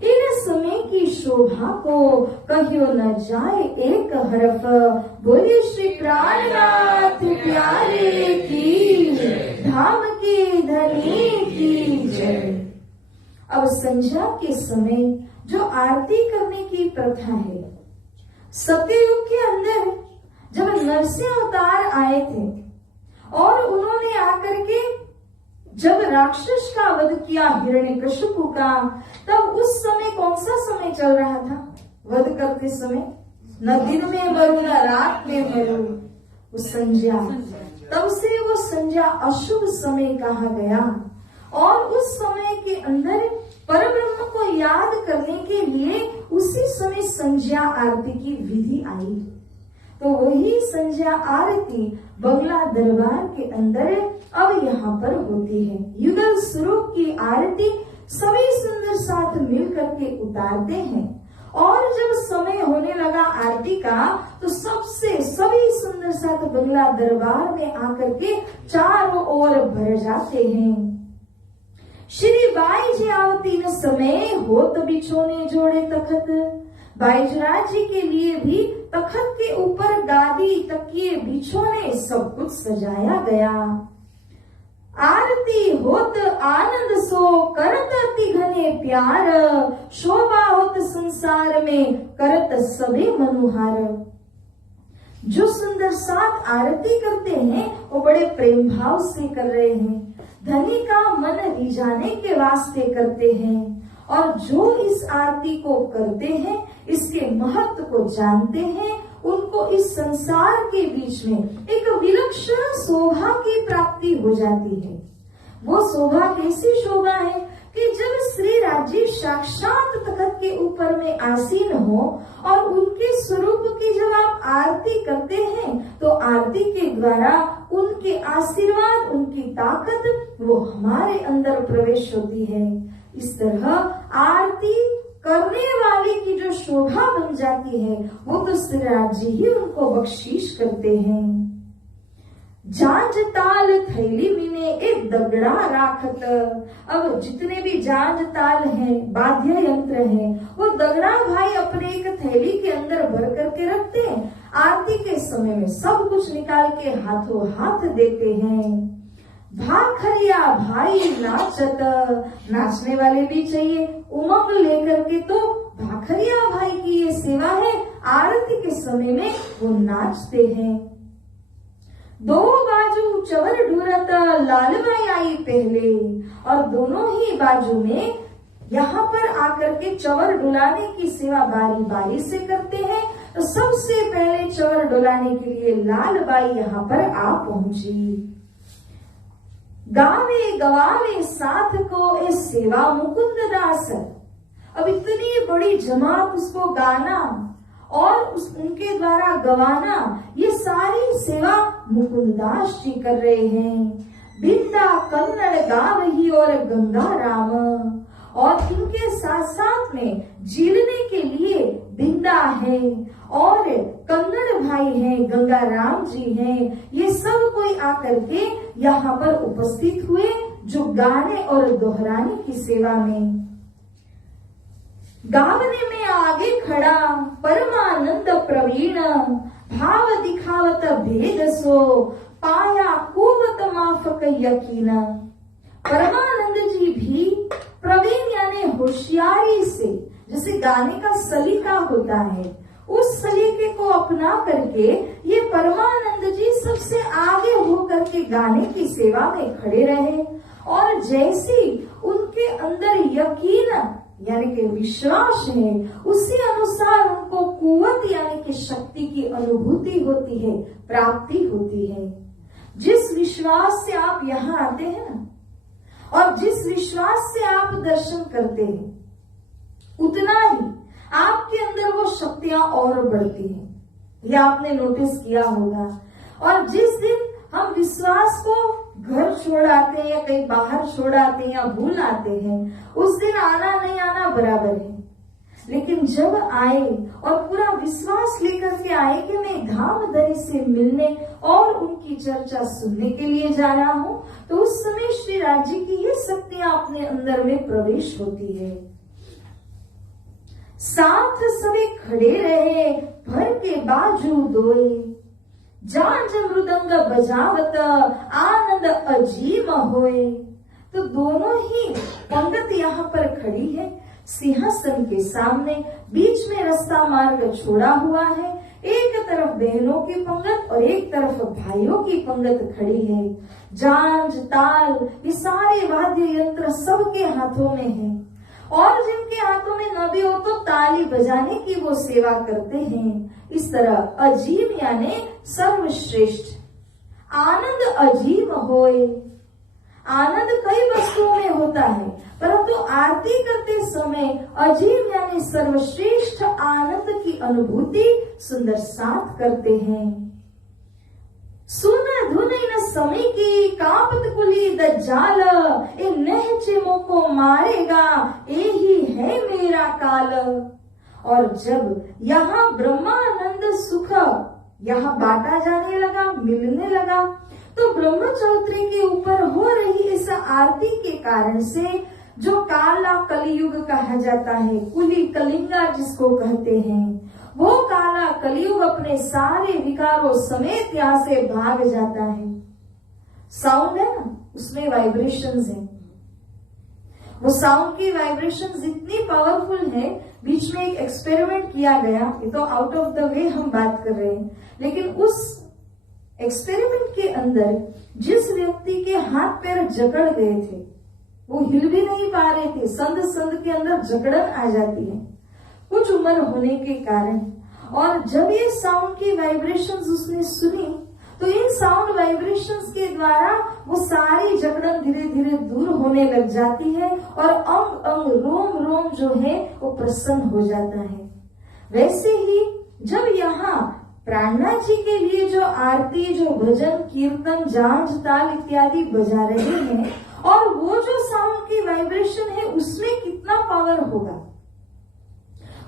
इन समय की शोभा को कहियो न जाए एक हरफ। बोले श्री प्राणनाथ प्यारे की, धाम की धनी की जय। अब संध्या के समय जो आरती करने की प्रथा है, सतयुग के अंदर जब नरसिंह अवतार आए थे और उन्होंने आकर के जब राक्षस का वध किया हिरण्यकशिपु का, तब उस समय कौन सा समय चल रहा था? वध करते समय न दिन में मरू न रात में मरू, उस संध्या, तब से वो संध्या अशुभ समय कहा गया। और उस समय के अंदर परब्रह्म को याद करने के लिए उसी समय संध्या आरती की विधि आई। तो वही संध्या आरती बंगला दरबार के अंदर अब यहाँ पर होती है। युगल स्वरूप की आरती सभी सुंदर साथ मिल करके उतारते हैं और जब समय होने लगा आरती का, तो सभी सुंदर साथ बंगला दरबार में आकर के चारों ओर भर जाते हैं। श्री बाई जी आवती न समय होत बिछोने जोड़े तखत। बाईजराज जी के लिए भी तखत के ऊपर गादी, तकिए, बिछोने सब कुछ सजाया गया। आरती होत आनंद सो करत अति घने प्यार। शोभा होत संसार में करत सभी मनुहार। जो सुंदर साथ आरती करते हैं वो बड़े प्रेम भाव से कर रहे हैं, धनी का मन रिझाने के वास्ते करते हैं। और जो इस आरती को करते हैं, इसके महत्व को जानते हैं, उनको इस संसार के बीच में एक विलक्षण शोभा की प्राप्ति हो जाती है। वो शोभा कैसी शोभा है कि जब श्री राजीव साक्षात तखत के ऊपर में आसीन हो और उनके स्वरूप की जब आप आरती करते हैं, तो आरती के द्वारा उनके आशीर्वाद, उनकी ताकत वो हमारे अंदर प्रवेश होती है। इस तरह आरती करने वाले की जो शोभा बन जाती है, वो तो श्री राजी ही उनको बख्शीश करते हैं। जांज ताल थैली मिने एक दगड़ा राखत। अब जितने भी जांज ताल हैं, वाद्य यंत्र हैं, वो दगड़ा भाई अपने एक थैली के अंदर भर करके रखते हैं। आरती के समय में सब कुछ निकाल के हाथों हाथ देते हैं। भाखरिया भाई नाचत, नाचने वाले भी चाहिए, उमंग लेकर के। तो भाखरिया भाई की ये सेवा है, आरती के समय में वो नाचते हैं। दो बाजू चवर ढूरत लालबाई आई पहले। और दोनों ही बाजू में यहाँ पर आकर के चवर डुलाने की सेवा बारी बारी से करते हैं। तो सबसे पहले चवर डुलाने के लिए लालबाई यहाँ पर आ पहुंची। गावे गवावे साथ को ए सेवा मुकुंद दास। अब इतनी बड़ी जमात उसको गाना और उनके द्वारा गवाना, ये सारी सेवा मुकुंदास जी कर रहे हैं। बिंदा कन्नड़ गावही और गंगा राम। और इनके साथ साथ में जीलने के लिए बिंदा है और कन्नड़ भाई हैं, गंगा राम जी हैं। ये सब कोई आकर के यहाँ पर उपस्थित हुए, जो गाने और दोहराने की सेवा में। गावने में आगे खड़ा परमानंद प्रवीण। भाव दिखावत भेद सो पाया कुवत माफक यकीन। परमानंद जी भी प्रवीण यानी होशियारी से, जैसे गाने का सलीका होता है, उस सलीके को अपना करके ये परमानंद जी सबसे आगे होकर के गाने की सेवा में खड़े रहे। और जैसी उनके अंदर यकीन यानी कि विश्वास है, उसी अनुसार उनको कुवत यानी कि शक्ति की अनुभूति होती है, प्राप्ति होती है। जिस विश्वास से आप यहाँ आते हैं ना, और जिस विश्वास से आप दर्शन करते हैं, उतना ही आपके अंदर वो शक्तियां और बढ़ती हैं। ये आपने नोटिस किया होगा। और जिस दिन हम विश्वास को घर छोड़ आते हैं या कहीं बाहर छोड़ आते हैं या भूल आते हैं, उस दिन आना नहीं आना बराबर है। लेकिन जब आए और पूरा विश्वास लेकर के आए कि मैं धामधनी से मिलने और उनकी चर्चा सुनने के लिए जा रहा हूँ, तो उस समय श्री राजी की ये शक्तियां अपने अंदर में प्रवेश होती है। साथ सभी खड़े रहे, भर के बाजू दोए। जांज मृदंग बजावत आनंद अजीम होए। तो दोनों ही पंगत यहाँ पर खड़ी है, सिंहासन के सामने, बीच में रास्ता मार्ग छोड़ा हुआ है। एक तरफ बहनों की पंगत और एक तरफ भाइयों की पंगत खड़ी है। जांज, ताल, ये सारे वाद्य यंत्र सबके हाथों में है। और जिनके हाथों में न भी हो तो ताली बजाने की वो सेवा करते हैं। इस तरह अजीम यानी सर्वश्रेष्ठ। आनंद अजीम होए। आनंद कई वस्तुओं में होता है, परंतु आरती करते समय अजीम यानी सर्वश्रेष्ठ आनंद की अनुभूति सुंदर साथ करते हैं। सुन धुन इन समय की कापत कुली दज्जाल। ए नह चिमो को मारेगा, यही है मेरा काल। और जब यहाँ ब्रह्मानंद सुख यहाँ बांटा जाने लगा, मिलने लगा, तो ब्रह्मचौत्री के ऊपर हो रही इस आरती के कारण से जो काला कलयुग कहा जाता है, कुली कलिंगा जिसको कहते हैं, वो काला कलयुग अपने सारे विकारों समेत यहाँ से भाग जाता है। साउंड है ना, उसमें वाइब्रेशंस है। वो साउंड की वाइब्रेशंस इतनी पावरफुल है। बीच में एक एक्सपेरिमेंट किया गया, ये तो आउट ऑफ द वे हम बात कर रहे हैं, लेकिन उस एक्सपेरिमेंट के अंदर जिस व्यक्ति के हाथ पैर जकड़ गए थे, वो हिल भी नहीं पा रहे थे, संद संद के अंदर जकड़न आ जाती है कुछ उम्र होने के कारण। और जब ये साउंड की वाइब्रेशंस उसने सुनी, तो इन साउंड वाइब्रेशंस के द्वारा वो सारी जकड़न धीरे धीरे दूर होने लग जाती है और अंग अंग रोम रोम जो है वो प्रसन्न हो जाता है। वैसे ही जब यहाँ प्राणनाथ जी के लिए जो आरती, जो भजन, कीर्तन, जांज, ताल इत्यादि बजा रहे हैं, और वो जो साउंड की वाइब्रेशन है उसमें कितना पावर होगा,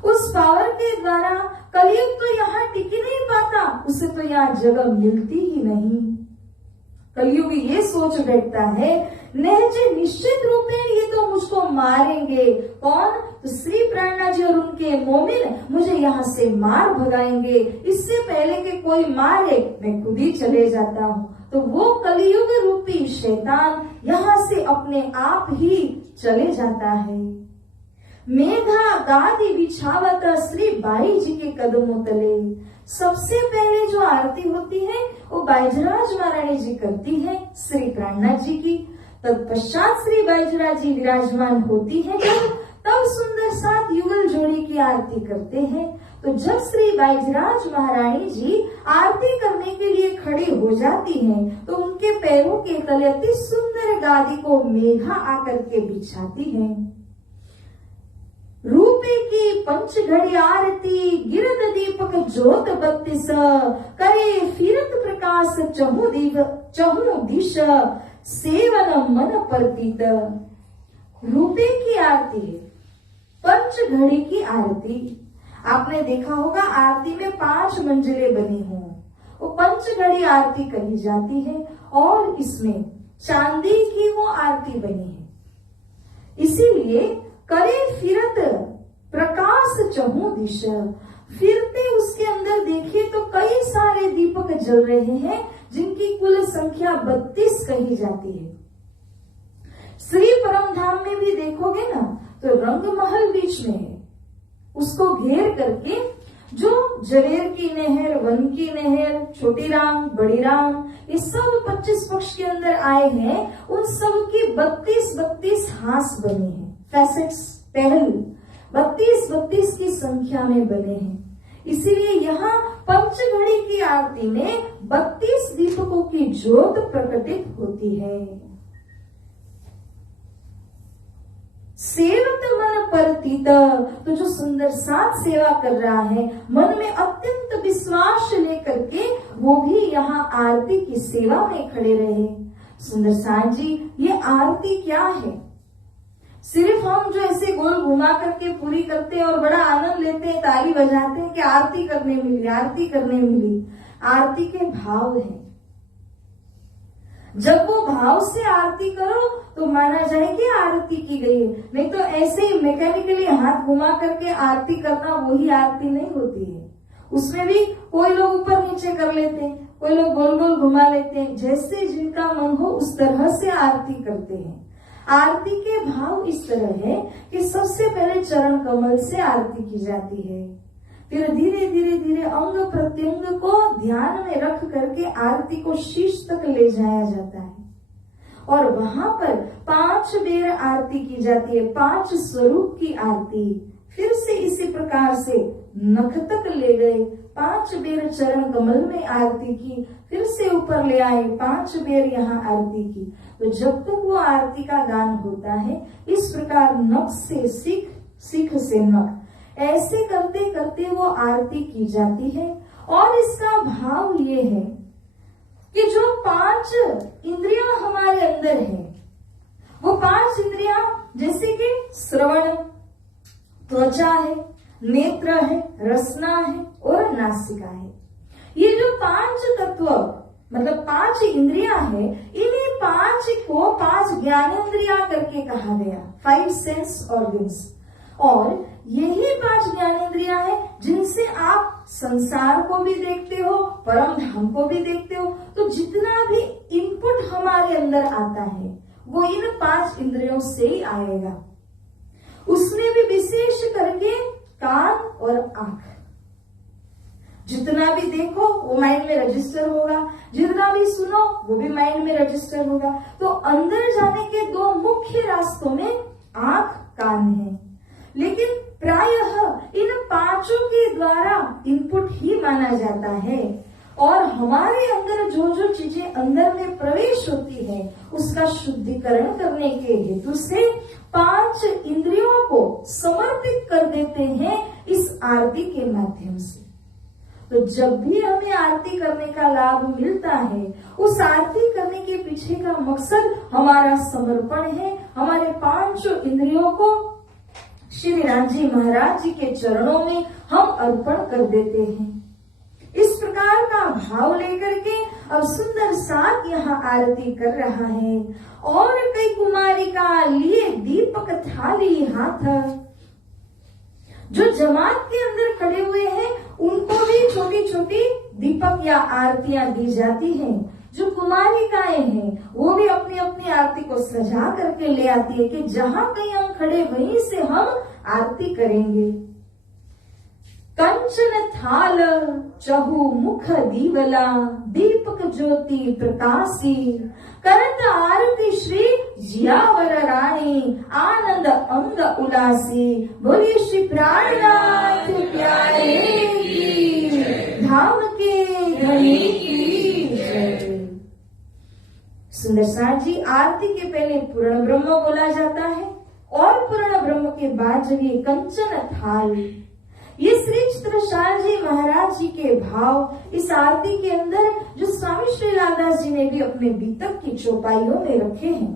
उस पावर के द्वारा कलयुग तो यहाँ टिक ही नहीं पाता, उसे तो यहाँ जगह मिलती ही नहीं। कलयुग ये सोच बैठता है, नहीं निश्चित रूप में ये तो मुझको मारेंगे। कौन? तो श्री प्राणनाथ जी और उनके मोमिन मुझे यहाँ से मार भगाएंगे, इससे पहले कि कोई मारे मैं खुद ही चले जाता हूँ। तो वो कलयुग रूपी शैतान यहाँ से अपने आप ही चले जाता है। मेघा गादी बिछावत श्री बाई जी के कदमों तले। सबसे पहले जो आरती होती है वो बैजराज महारानी जी करती है श्री प्राणनाथ जी की। तत्पश्चात श्री बैजराज जी विराजमान होती है, तब सुंदर सात युगल जोड़ी की आरती करते हैं। तो जब श्री बैजराज महारानी जी आरती करने के लिए खड़ी हो जाती हैं, तो उनके पैरों के तले अति सुंदर गादी को मेघा आकर के बिछाती है। रूपे की पंच घड़ी आरती गिरद दीपक ज्योत 32 करे फिरत प्रकाश चहु दिश सेवन मन परपित। रूपे की आरती है, पंच घड़ी की आरती। आपने देखा होगा आरती में 5 मंजिलें बनी हों, वो पंच घड़ी आरती कही जाती है, और इसमें चांदी की वो आरती बनी है। इसीलिए करे फिरत प्रकाश चहु दिश, फिरते उसके अंदर देखिए तो कई सारे दीपक जल रहे हैं, जिनकी कुल संख्या 32 कही जाती है। श्री परम धाम में भी देखोगे ना तो रंग महल बीच में है, उसको घेर करके जो जरेर की नहर, वन की नहर, छोटी राम, बड़ी राम, ये सब 25 पक्ष के अंदर आए हैं, उन सब की 32 हास बने हैं, फैसेट्स, पहलू 32 की संख्या में बने हैं। इसीलिए यहाँ पंचघड़ी की आरती में 32 दीपकों की ज्योत प्रकटित होती है। सेवत मन परतीत, तो जो सुंदर साथ सेवा कर रहा है, मन में अत्यंत विश्वास लेकर के वो भी यहाँ आरती की सेवा में खड़े रहे। सुंदर साथ जी, ये आरती क्या है? सिर्फ हम जो ऐसे गोल घुमा करके पूरी करते हैं और बड़ा आनंद लेते हैं, ताली बजाते हैं कि आरती करने मिली, आरती करने मिली। आरती के भाव है। जब वो भाव से आरती करो तो माना जाए कि आरती की गई है, नहीं तो ऐसे ही मैकेनिकली हाथ घुमा करके आरती करना वही आरती नहीं होती है। उसमें भी कोई लोग ऊपर नीचे कर लेते हैं, कोई लोग गोल गोल घुमा लेते हैं, जैसे जिनका मन हो उस तरह से आरती करते हैं। आरती के भाव इस तरह है कि सबसे पहले चरण कमल से आरती की जाती है, फिर धीरे धीरे धीरे अंग प्रत्यंग को ध्यान में रख करके आरती को शीश तक ले जाया जाता है, और वहां पर 5 बेर आरती की जाती है, 5 स्वरूप की आरती। फिर से इसी प्रकार से नख तक ले गए, 5 बेर चरण कमल में आरती की, फिर से ऊपर ले आए, 5 बेर यहाँ आरती की। तो जब तक वो आरती का गान होता है, इस प्रकार नख से सिख, सिख से नख, ऐसे करते करते वो आरती की जाती है। और इसका भाव ये है कि जो 5 इंद्रियां हमारे अंदर है, वो 5 इंद्रियां जैसे कि श्रवण त्वचा है, नेत्र है, रसना है और नासिका है। ये जो 5 तत्व मतलब 5 इंद्रियां हैं, इन्हीं 5 को 5 ज्ञानेंद्रियां करके कहा गया, 5 सेंस ऑर्गन्स। और यही 5 ज्ञानेंद्रियां हैं जिनसे आप संसार को भी देखते हो, परम धाम को भी देखते हो। तो जितना भी इनपुट हमारे अंदर आता है वो इन 5 इंद्रियों से ही आएगा। उसमें भी विशेष करके कान और आंख, जितना भी देखो वो माइंड में रजिस्टर होगा, जितना भी सुनो वो भी माइंड में रजिस्टर होगा। तो अंदर जाने के 2 मुख्य रास्तों में आंख, कान है, लेकिन प्रायः इन 5 के द्वारा इनपुट ही माना जाता है। और हमारे अंदर जो जो चीजें अंदर में प्रवेश होती है उसका शुद्धिकरण करने के हेतु से 5 इंद्रियों को समर्पित कर देते हैं इस आरती के माध्यम से। तो जब भी हमें आरती करने का लाभ मिलता है, उस आरती करने के पीछे का मकसद हमारा समर्पण है। हमारे 5 इंद्रियों को श्री राम जी महाराज जी के चरणों में हम अर्पण कर देते हैं। इस प्रकार का भाव लेकर के अब सुंदर साथ यहाँ आरती कर रहा है। और कई कुमारिका लिए दीपक थाली हाथ, जो जमात के अंदर खड़े हुए हैं उनको भी छोटी छोटी दीपक या आरतियां दी जाती हैं। जो कुमारिकाएं हैं वो भी अपनी अपनी आरती को सजा करके ले आती है कि जहां कहीं हम खड़े वहीं से हम आरती करेंगे। कंचन थाल चहु मुख दीवला, दीपक ज्योति प्रकाशी, करत आरती श्री जियावर रानी, आनंद अंग उलासी। बोलिए श्री प्राणनाथ प्यारे की, धाम के धनी की जय। सुंदर साथ जी, आरती के पहले पूर्ण ब्रह्म बोला जाता है और पूर्ण ब्रह्म के बाद जब ये कंचन थाल, ये श्री चित्रशाल जी महाराज जी के भाव इस आरती के अंदर जो स्वामी श्री लालदास जी ने भी अपने बीतक की चौपाइयों में रखे हैं।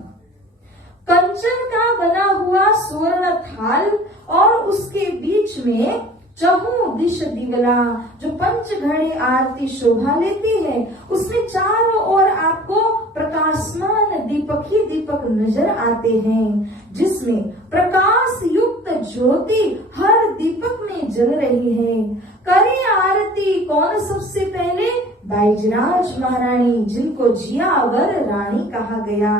कंचन का बना हुआ स्वर्ण थाल और उसके बीच में चहु दिश दिवला, जो पंचघड़ी आरती शोभा लेती है, उसमें चारों ओर आपको प्रकाशमान दीपक ही दीपक नजर आते हैं, जिसमें प्रकाश युक्त ज्योति हर दीपक में जल रही है। करे आरती कौन सबसे पहले? बैजनाथ महारानी, जिनको जियावर रानी कहा गया।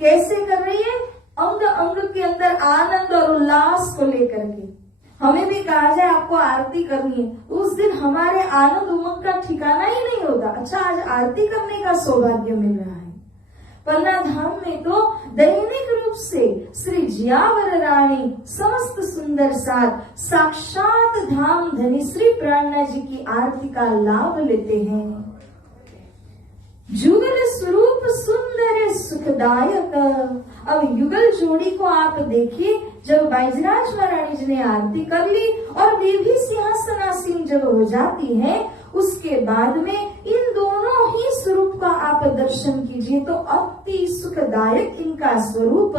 कैसे कर रही है? अंग अंग के अंदर आनंद और उल्लास को लेकर के। हमें भी कहा जाए आपको आरती करनी है, उस दिन हमारे आनंद उमंग का ठिकाना ही नहीं होता। अच्छा, आज आरती करने का सौभाग्य मिल रहा है। पन्ना धाम में तो दैनिक रूप से श्री जियावर रानी समस्त सुंदर साथ साक्षात धाम धनी श्री प्राणनाथ जी की आरती का लाभ लेते हैं। जुगल स्वरूप सुंदर सुखदायक। अब युगल जोड़ी को आप देखिए, जब बैजनाथ महारानी जी ने आरती कर ली और वे भी सिंहासनासीन जब हो जाती है, उसके बाद में इन दोनों ही स्वरूप का आप दर्शन कीजिए तो अति सुखदायक इनका स्वरूप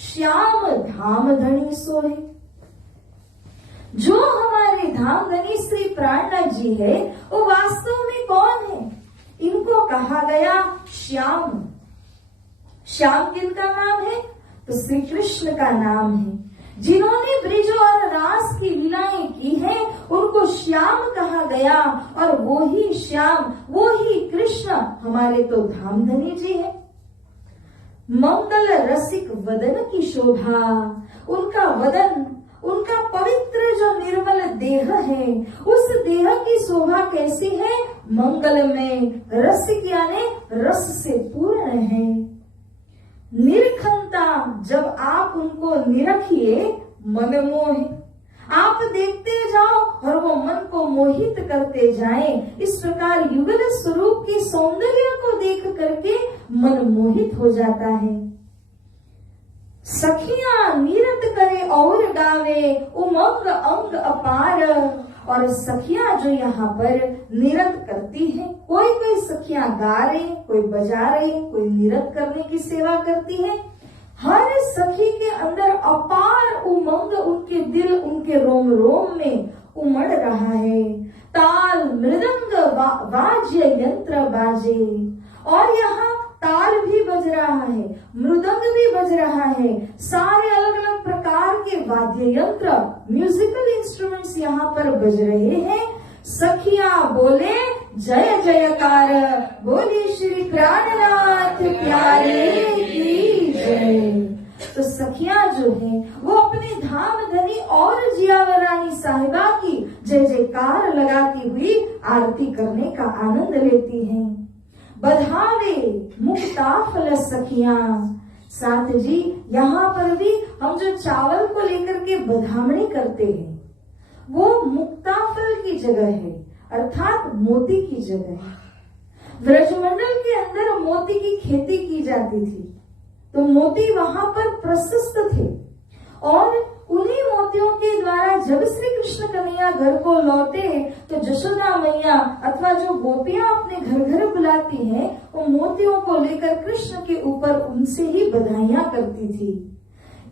श्याम धाम धनी सोहे। जो हमारे धाम धनी श्री प्राणनाथ जी है वो वास्तव में कौन है? इनको कहा गया श्याम। श्याम किनका नाम है? तो श्री कृष्ण का नाम है। जिन्होंने ब्रिज और रास की लीलाएं की हैं उनको श्याम कहा गया, और वो ही श्याम, वो ही कृष्ण हमारे तो धामधनी जी है। मंगल रसिक वदन की शोभा, उनका वदन, उनका पवित्र जो निर्मल देह है, उस देह की शोभा कैसी है? मंगल में रसिक यानी रस से पूर्ण है। निरखंता, जब आप उनको निरखिए मनमोह, आप देखते जाओ और वो मन को मोहित करते जाएं। इस प्रकार युगल स्वरूप की सौंदर्य को देख करके मन मोहित हो जाता है। सखियां नीरत करे और गावे, उमंग अंग अपार। और सखियां जो यहाँ पर निरत करती हैं, कोई कोई सखियां गा रही, कोई बजा रही, कोई निरत करने की सेवा करती है। हर सखी के अंदर अपार उमंग उनके दिल, उनके रोम रोम में उमड़ रहा है। ताल मृदंग वाद्य यंत्र बाजे, और यहाँ ताल भी बज रहा है, मृदंग भी बज रहा है, सारे अलग अलग प्रकार के वाद्य यंत्र, म्यूजिकल इंस्ट्रूमेंट्स यहाँ पर बज रहे हैं। सखियां बोले जय जयकार, बोले श्री प्राणनाथ प्यारे की जय। तो सखियां जो हैं वो अपने धाम धनी और जियावर रानी साहिबा की जय जयकार लगाती हुई आरती करने का आनंद लेती हैं। बधावे मुक्ताफल सखियां। साथ जी यहाँ पर भी हम जो चावल को लेकर के बधामणी करते हैं वो मुक्ताफल की जगह है, अर्थात मोती की जगह है। ब्रजमंडल के अंदर मोती की खेती की जाती थी, तो मोती वहां पर प्रशस्त थे, और उन्हीं मोतियों के द्वारा जब श्री कृष्ण कन्हैया घर को लौटे तो जशोदा मैया अथवा जो गोपियां अपने घर घर बुलाती हैं, वो मोतियों को लेकर कृष्ण के ऊपर उनसे ही बधाइयां करती थी।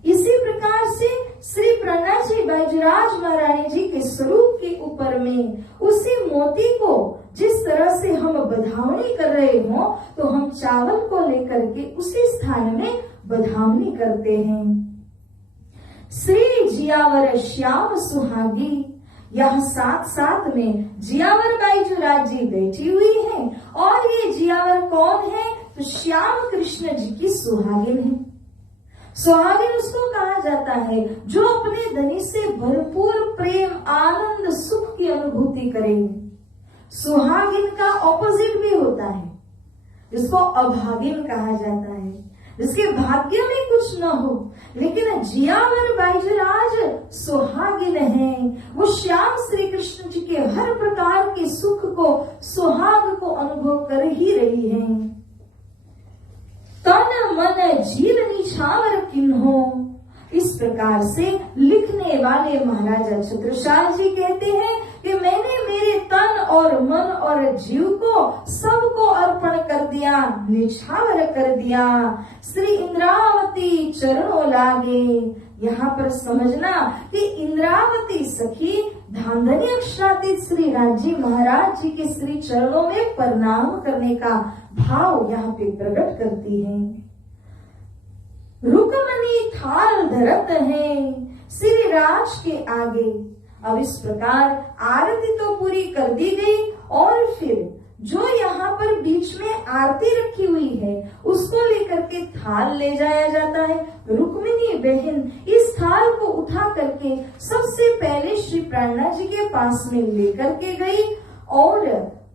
इसी प्रकार से श्री प्रणा जी बैजराज महारानी जी के स्वरूप के ऊपर में उसी मोती को जिस तरह से हम बधावनी कर रहे हो, तो हम चावल को लेकर के उसी स्थान में बधावनी करते हैं। श्री जियावर श्याम सुहागी, यहाँ साथ साथ में जियावर बैजराज जी बैठी हुई हैं, और ये जियावर कौन है? तो श्याम कृष्ण जी की सुहागिन है। सुहागिन उसको कहा जाता है जो अपने धनी से भरपूर प्रेम, आनंद, सुख की अनुभूति करे। सुहागिन का ऑपोजिट भी होता है, जिसको अभागिन कहा जाता है, जिसके भाग्य में कुछ न हो। लेकिन जियावर बैजराज सुहागिन है, वो श्याम श्री कृष्ण जी के हर प्रकार के सुख को, सुहाग को अनुभव कर ही रही हैं। तन मन जीव निछावर किन्हो, इस प्रकार से लिखने वाले महाराजा छत्रसाल जी कहते हैं कि मैंने मेरे तन और मन और जीव को सबको अर्पण कर दिया, निछावर कर दिया। श्री इंद्रावती चरणों लागे। यहाँ पर समझना कि इंद्रावती सखी धांधनी अक्षरातीत श्री राजी महाराज जी के श्री चरणों में प्रणाम करने का भाव यहाँ पे प्रकट करती है। रुकमनी थाल धरत है श्री राज के आगे। अब इस प्रकार आरती तो पूरी कर दी गई, और फिर जो यहाँ पर बीच में आरती रखी हुई है उसको लेकर के थाल ले जाया जाता है। रुक्मिणी बहन इस थाल को उठा करके सबसे पहले श्री प्राणनाथ जी के पास में लेकर के गई, और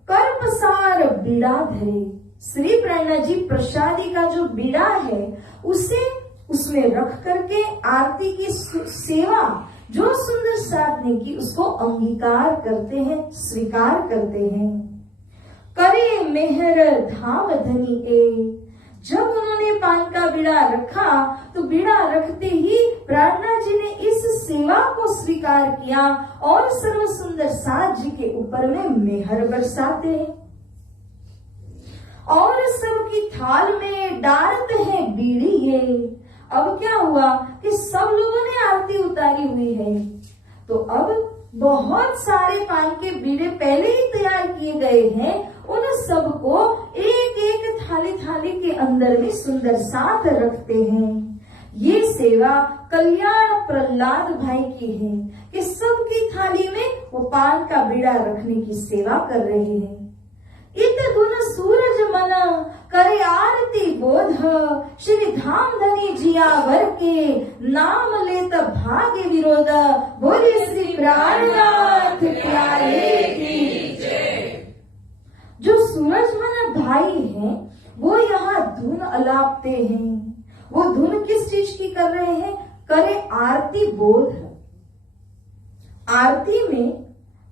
कर पसार बीड़ा धरे। श्री प्राणनाथ जी प्रसादी का जो बीड़ा है उसे उसमें रख करके आरती की सेवा जो सुंदर साथ ने की उसको अंगीकार करते हैं, स्वीकार करते हैं। करे मेहर धाम धनी ए। जब उन्होंने पान का बीड़ा रखा तो बीड़ा रखते ही प्रार्थना जी ने इस सेवा को स्वीकार किया और सर्व सुंदर साथ जी के ऊपर में मेहर बरसाते हैं। और सबकी थाल में डालते हैं बीड़ी है। अब क्या हुआ कि सब लोगों ने आरती उतारी हुई है, तो अब बहुत सारे पान के बीड़े पहले ही तैयार किए गए हैं। उन सबको एक एक थाली थाली के अंदर में सुंदर साथ रखते हैं। ये सेवा कल्याण प्रहलाद भाई की है कि सबकी थाली में वो पान का बीड़ा रखने की सेवा कर रहे हैं। इत गुण सूरज मन करे आरती बोध, श्री धाम धनी जियावर के नाम लेत भाग्य विरोध। बोले श्री प्राणनाथ प्यारे की जय। जो सूरज मन भाई हैं वो यहाँ धुन अलापते हैं। वो धुन किस चीज की कर रहे हैं? करे आरती बोध। आरती में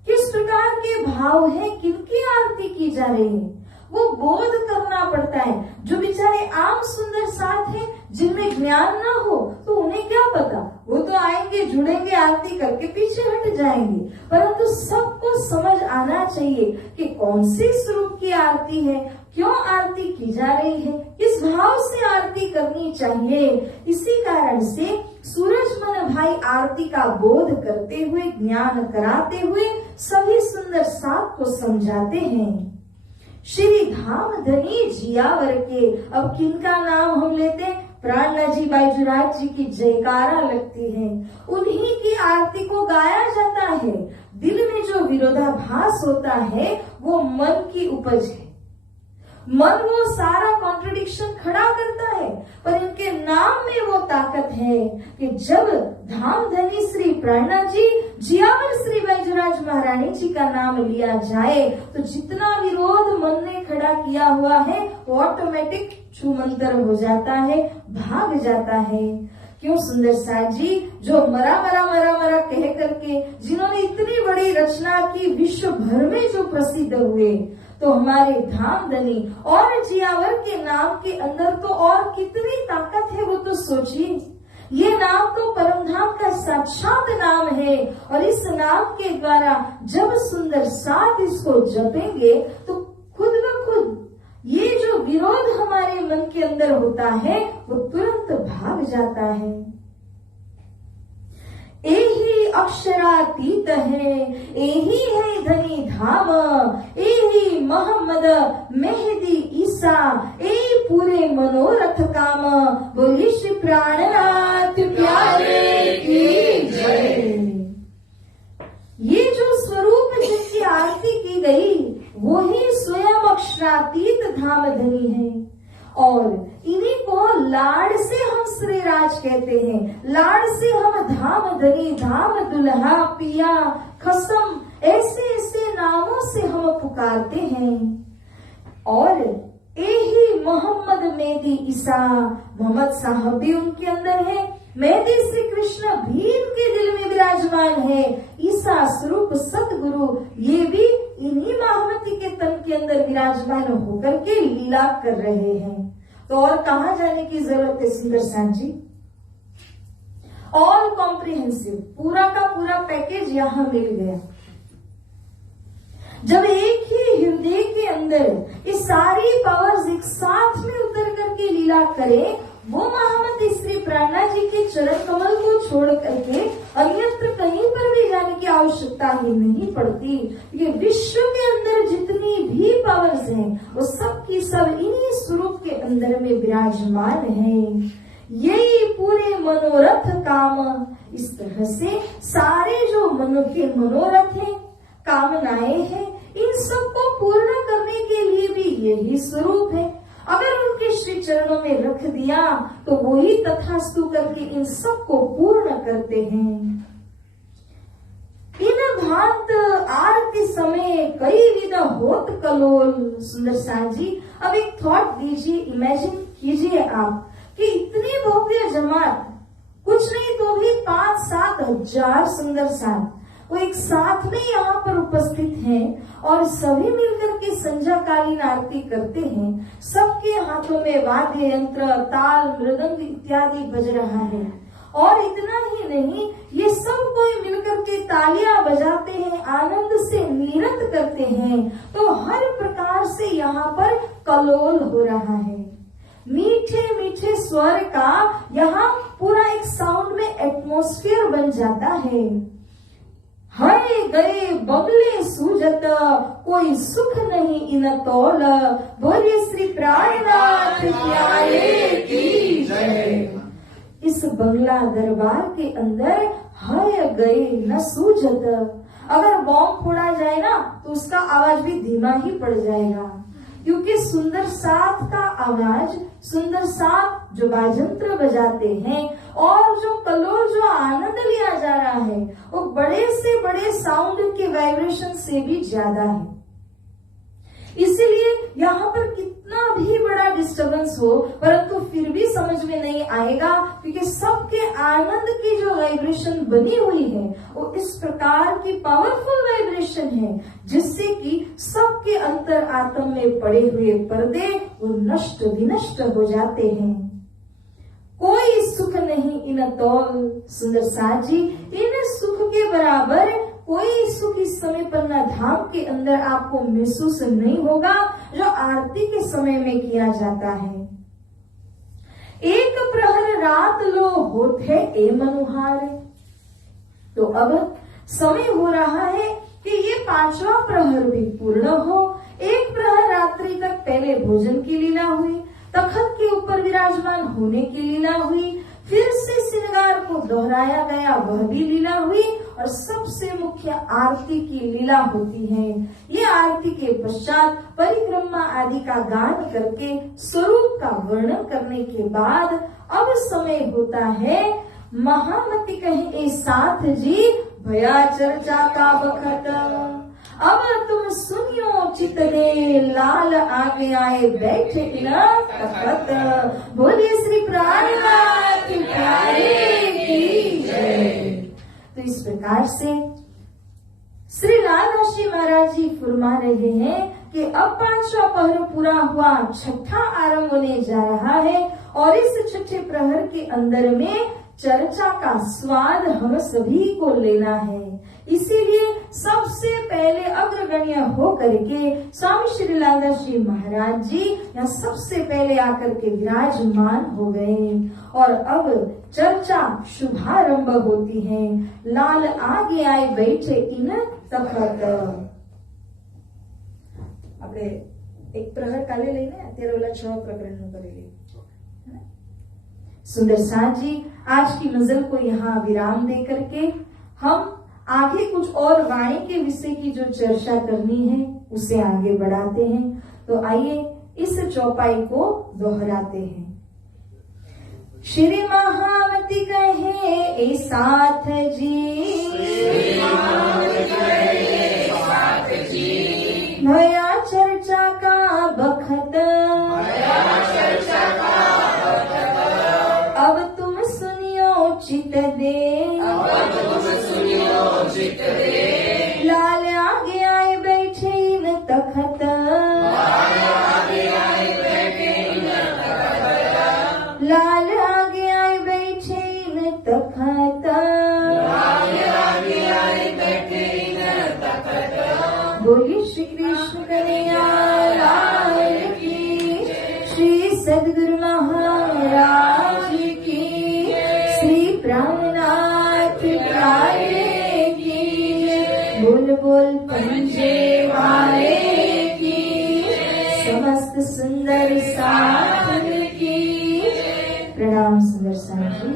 किस प्रकार के भाव है, किनकी आरती की जा रही है, वो बोध करना पड़ता है। जो बेचारे आम सुंदर साथ हैं जिनमें ज्ञान ना हो तो उन्हें क्या पता, वो तो आएंगे जुड़ेंगे आरती करके पीछे हट जाएंगे। परंतु सबको समझ आना चाहिए कि कौन से स्वरूप की आरती है, क्यों आरती की जा रही है, किस भाव से आरती करनी चाहिए। इसी कारण से सूरजमल भाई आरती का बोध करते हुए, ज्ञान कराते हुए सभी सुंदर साथ को समझाते हैं। श्री धामधनी जियावर के, अब किनका नाम हम लेते हैं, प्राणनाथ जी बैजूराज जी की जयकारा लगती है, उन्हीं की आरती को गाया जाता है। दिल में जो विरोधाभास होता है वो मन की उपज है, मन वो सारा कॉन्ट्रडिक्शन खड़ा करता है, पर इनके नाम में वो ताकत है कि जब धामधनी श्री प्राणनाथ जी जियावर श्री बैजूराज महारानी जी का नाम लिया जाए तो जितना विरोध मन ने खड़ा किया हुआ है वो ऑटोमेटिक छूमंतर हो जाता है, भाग जाता है। क्यों सुंदर साथ जी, जो मरा मरा मरा मरा कह करके जिन्होंने इतनी बड़ी रचना की, विश्व भर में जो प्रसिद्ध हुए, तो हमारे धामधनी और जियावर के नाम के अंदर तो और कितनी ताकत है वो तो सोचिए। ये नाम तो परमधाम का साक्षात नाम है और इस नाम के द्वारा जब सुंदर साथ इसको जपेंगे तो खुद ब खुद ये जो विरोध हमारे मन के अंदर होता है वो तुरंत भाग जाता है। एही अक्षरातीत है, एही है धनी धाम, एही मोहम्मद मेहदी ईसा, ए पूरे मनोरथ काम। बोलिए श्री प्राणनाथ प्यारे की जय। ये जो स्वरूप जिसकी आरती की गई वही स्वयं अक्षरातीत धामधनी है और इन्हीं को लाड़ से हम श्रीराज कहते हैं। लाड़ से हम धामधनी, धाम दुल्हा, पिया, खसम, ऐसे ऐसे नामों से हम पुकारते हैं। और यही मोहम्मद मेहदी ईसा, मोहम्मद साहब भी उनके अंदर है, मेहदी श्री कृष्ण भी इनके दिल में विराजमान है, ईसा स्वरूप सतगुरु ये भी इन्हीं महामती के तन के अंदर विराजमान होकर के लीला कर रहे हैं। तो और कहाँ जाने की जरूरत है सुंदर साथ जी। ऑल कॉम्प्रिहेंसिव, पूरा का पूरा पैकेज यहाँ मिल गया। जब एक ही हृदय के अंदर ये सारी पावर्स एक साथ में उतर करके लीला करें, वो महामती श्री प्राणनाथ जी के चरण कमल को छोड़ करके अन्यत्र कहीं पर भी जाने की आवश्यकता ही नहीं पड़ती। ये विश्व के अंदर जितनी भी पावर्स हैं वो सब की सब इन्हीं स्वरूप के अंदर में विराजमान है। यही पूरे मनोरथ काम। इस तरह से सारे जो मन के मनोरथ हैं, कामनाएं हैं, इन सबको पूर्ण करने के लिए भी यही स्वरूप है। अगर उनके श्री चरणों में रख दिया तो वही तथास्तु करके इन सबको पूर्ण करते हैं। इन भांत आरती समय कई विध होत कलोल। सुंदर साथ जी, अब एक थॉट दीजिए, इमेजिन कीजिए आप कि इतनी भव्य जमात, कुछ नहीं तो भी 5-7 हजार सुंदर साथ वो एक साथ में यहाँ पर उपस्थित हैं और सभी मिलकर के संध्याकालीन आरती करते हैं। सबके हाथों में वाद्य यंत्र, ताल, मृदंग इत्यादि बज रहा है और इतना ही नहीं, ये सब कोई मिलकर के तालियां बजाते हैं, आनंद से नृत्य करते हैं। तो हर प्रकार से यहाँ पर कलोल हो रहा है। मीठे मीठे स्वर का यहाँ पूरा एक साउंड में एटमॉस्फेयर बन जाता है। हरे गए बगले सूजत, कोई सुख नहीं इन तौल। बोलिए श्री प्राणनाथ प्यारे की जय। इस बंगला दरबार के अंदर हय गए न सूजत। अगर बॉम्ब फोड़ा जाए ना तो उसका आवाज भी धीमा ही पड़ जाएगा, क्योंकि सुंदर साथ का आवाज, सुंदर साथ जो वाजंत्र बजाते हैं और जो कलोल, जो आनंद लिया जा रहा है वो बड़े से बड़े साउंड के वाइब्रेशन से भी ज्यादा है। इसीलिए यहाँ पर कितना भी बड़ा डिस्टरबेंस हो परंतु फिर भी समझ में नहीं आएगा, क्योंकि सबके आनंद की जो वाइब्रेशन बनी हुई है वो इस प्रकार की पावरफुल वाइब्रेशन है जिससे कि सबके अंतर आत्म में पड़े हुए पर्दे वो नष्ट विनष्ट हो जाते हैं। कोई सुख नहीं इन तौल। सुंदर साथ जी, इन सुख के बराबर कोई सुख इस समय पन्ना धाम के अंदर आपको महसूस नहीं होगा जो आरती के समय में किया जाता है। एक प्रहर रात लो होते ए मनुहारे। तो अब समय हो रहा है कि ये पांचवा प्रहर भी पूर्ण हो। एक प्रहर रात्रि तक पहले भोजन की लीला हुई, तखत के ऊपर विराजमान होने की लीला हुई, फिर से श्रृंगार को दोहराया गया, वह भी लीला हुई, और सबसे मुख्य आरती की लीला होती है। ये आरती के पश्चात परिक्रमा आदि का गान करके स्वरूप का वर्णन करने के बाद अब समय होता है महामती कहे ए साथ जी भया चर्चा का बखत। अब तुम सुनियो चित दे लाल आगे आए बैठे न तखत। बोलिए श्री प्राणनाथ प्यारे की जय। तो इस प्रकार से श्री लाल श्री महाराज जी फरमा रहे हैं कि अब पांचवा प्रहर पूरा हुआ, छठा आरंभ होने जा रहा है, और इस छठे प्रहर के अंदर में चर्चा का स्वाद हम सभी को लेना है। इसीलिए सबसे पहले अग्रगण्य हो करके स्वामी श्री लालदास जी महाराज जी यहाँ सबसे पहले आकर के विराजमान हो गए, और अब चर्चा शुभारंभ होती है। लाल आगे आए बैठे इन तखत। આપણે એક પ્રહર કાલે લઈને અત્યારે ઓલા 6 પ્રકરણનું કરેલી। सुंदर साथ जी आज की नजर को यहाँ विराम दे करके हम आगे कुछ और वाणी के विषय की जो चर्चा करनी है उसे आगे बढ़ाते हैं। तो आइए इस चौपाई को दोहराते हैं। श्री महामती कहे ए साथ जी भया चर्चा का बखत। अब तुम सुनियो चित दे लाल आगे आए बैठे इन तखत। लाल आगे आए बैठे इन तखत। बोलिए श्री कृष्ण कन्हैया लाल की, श्री सद्गुरु महाराज की, श्री प्राणनाथ प्यारे की, बोल बोल पंजे वाले की, समस्त सुंदर साथ की। प्रणाम सुंदर साथ जी।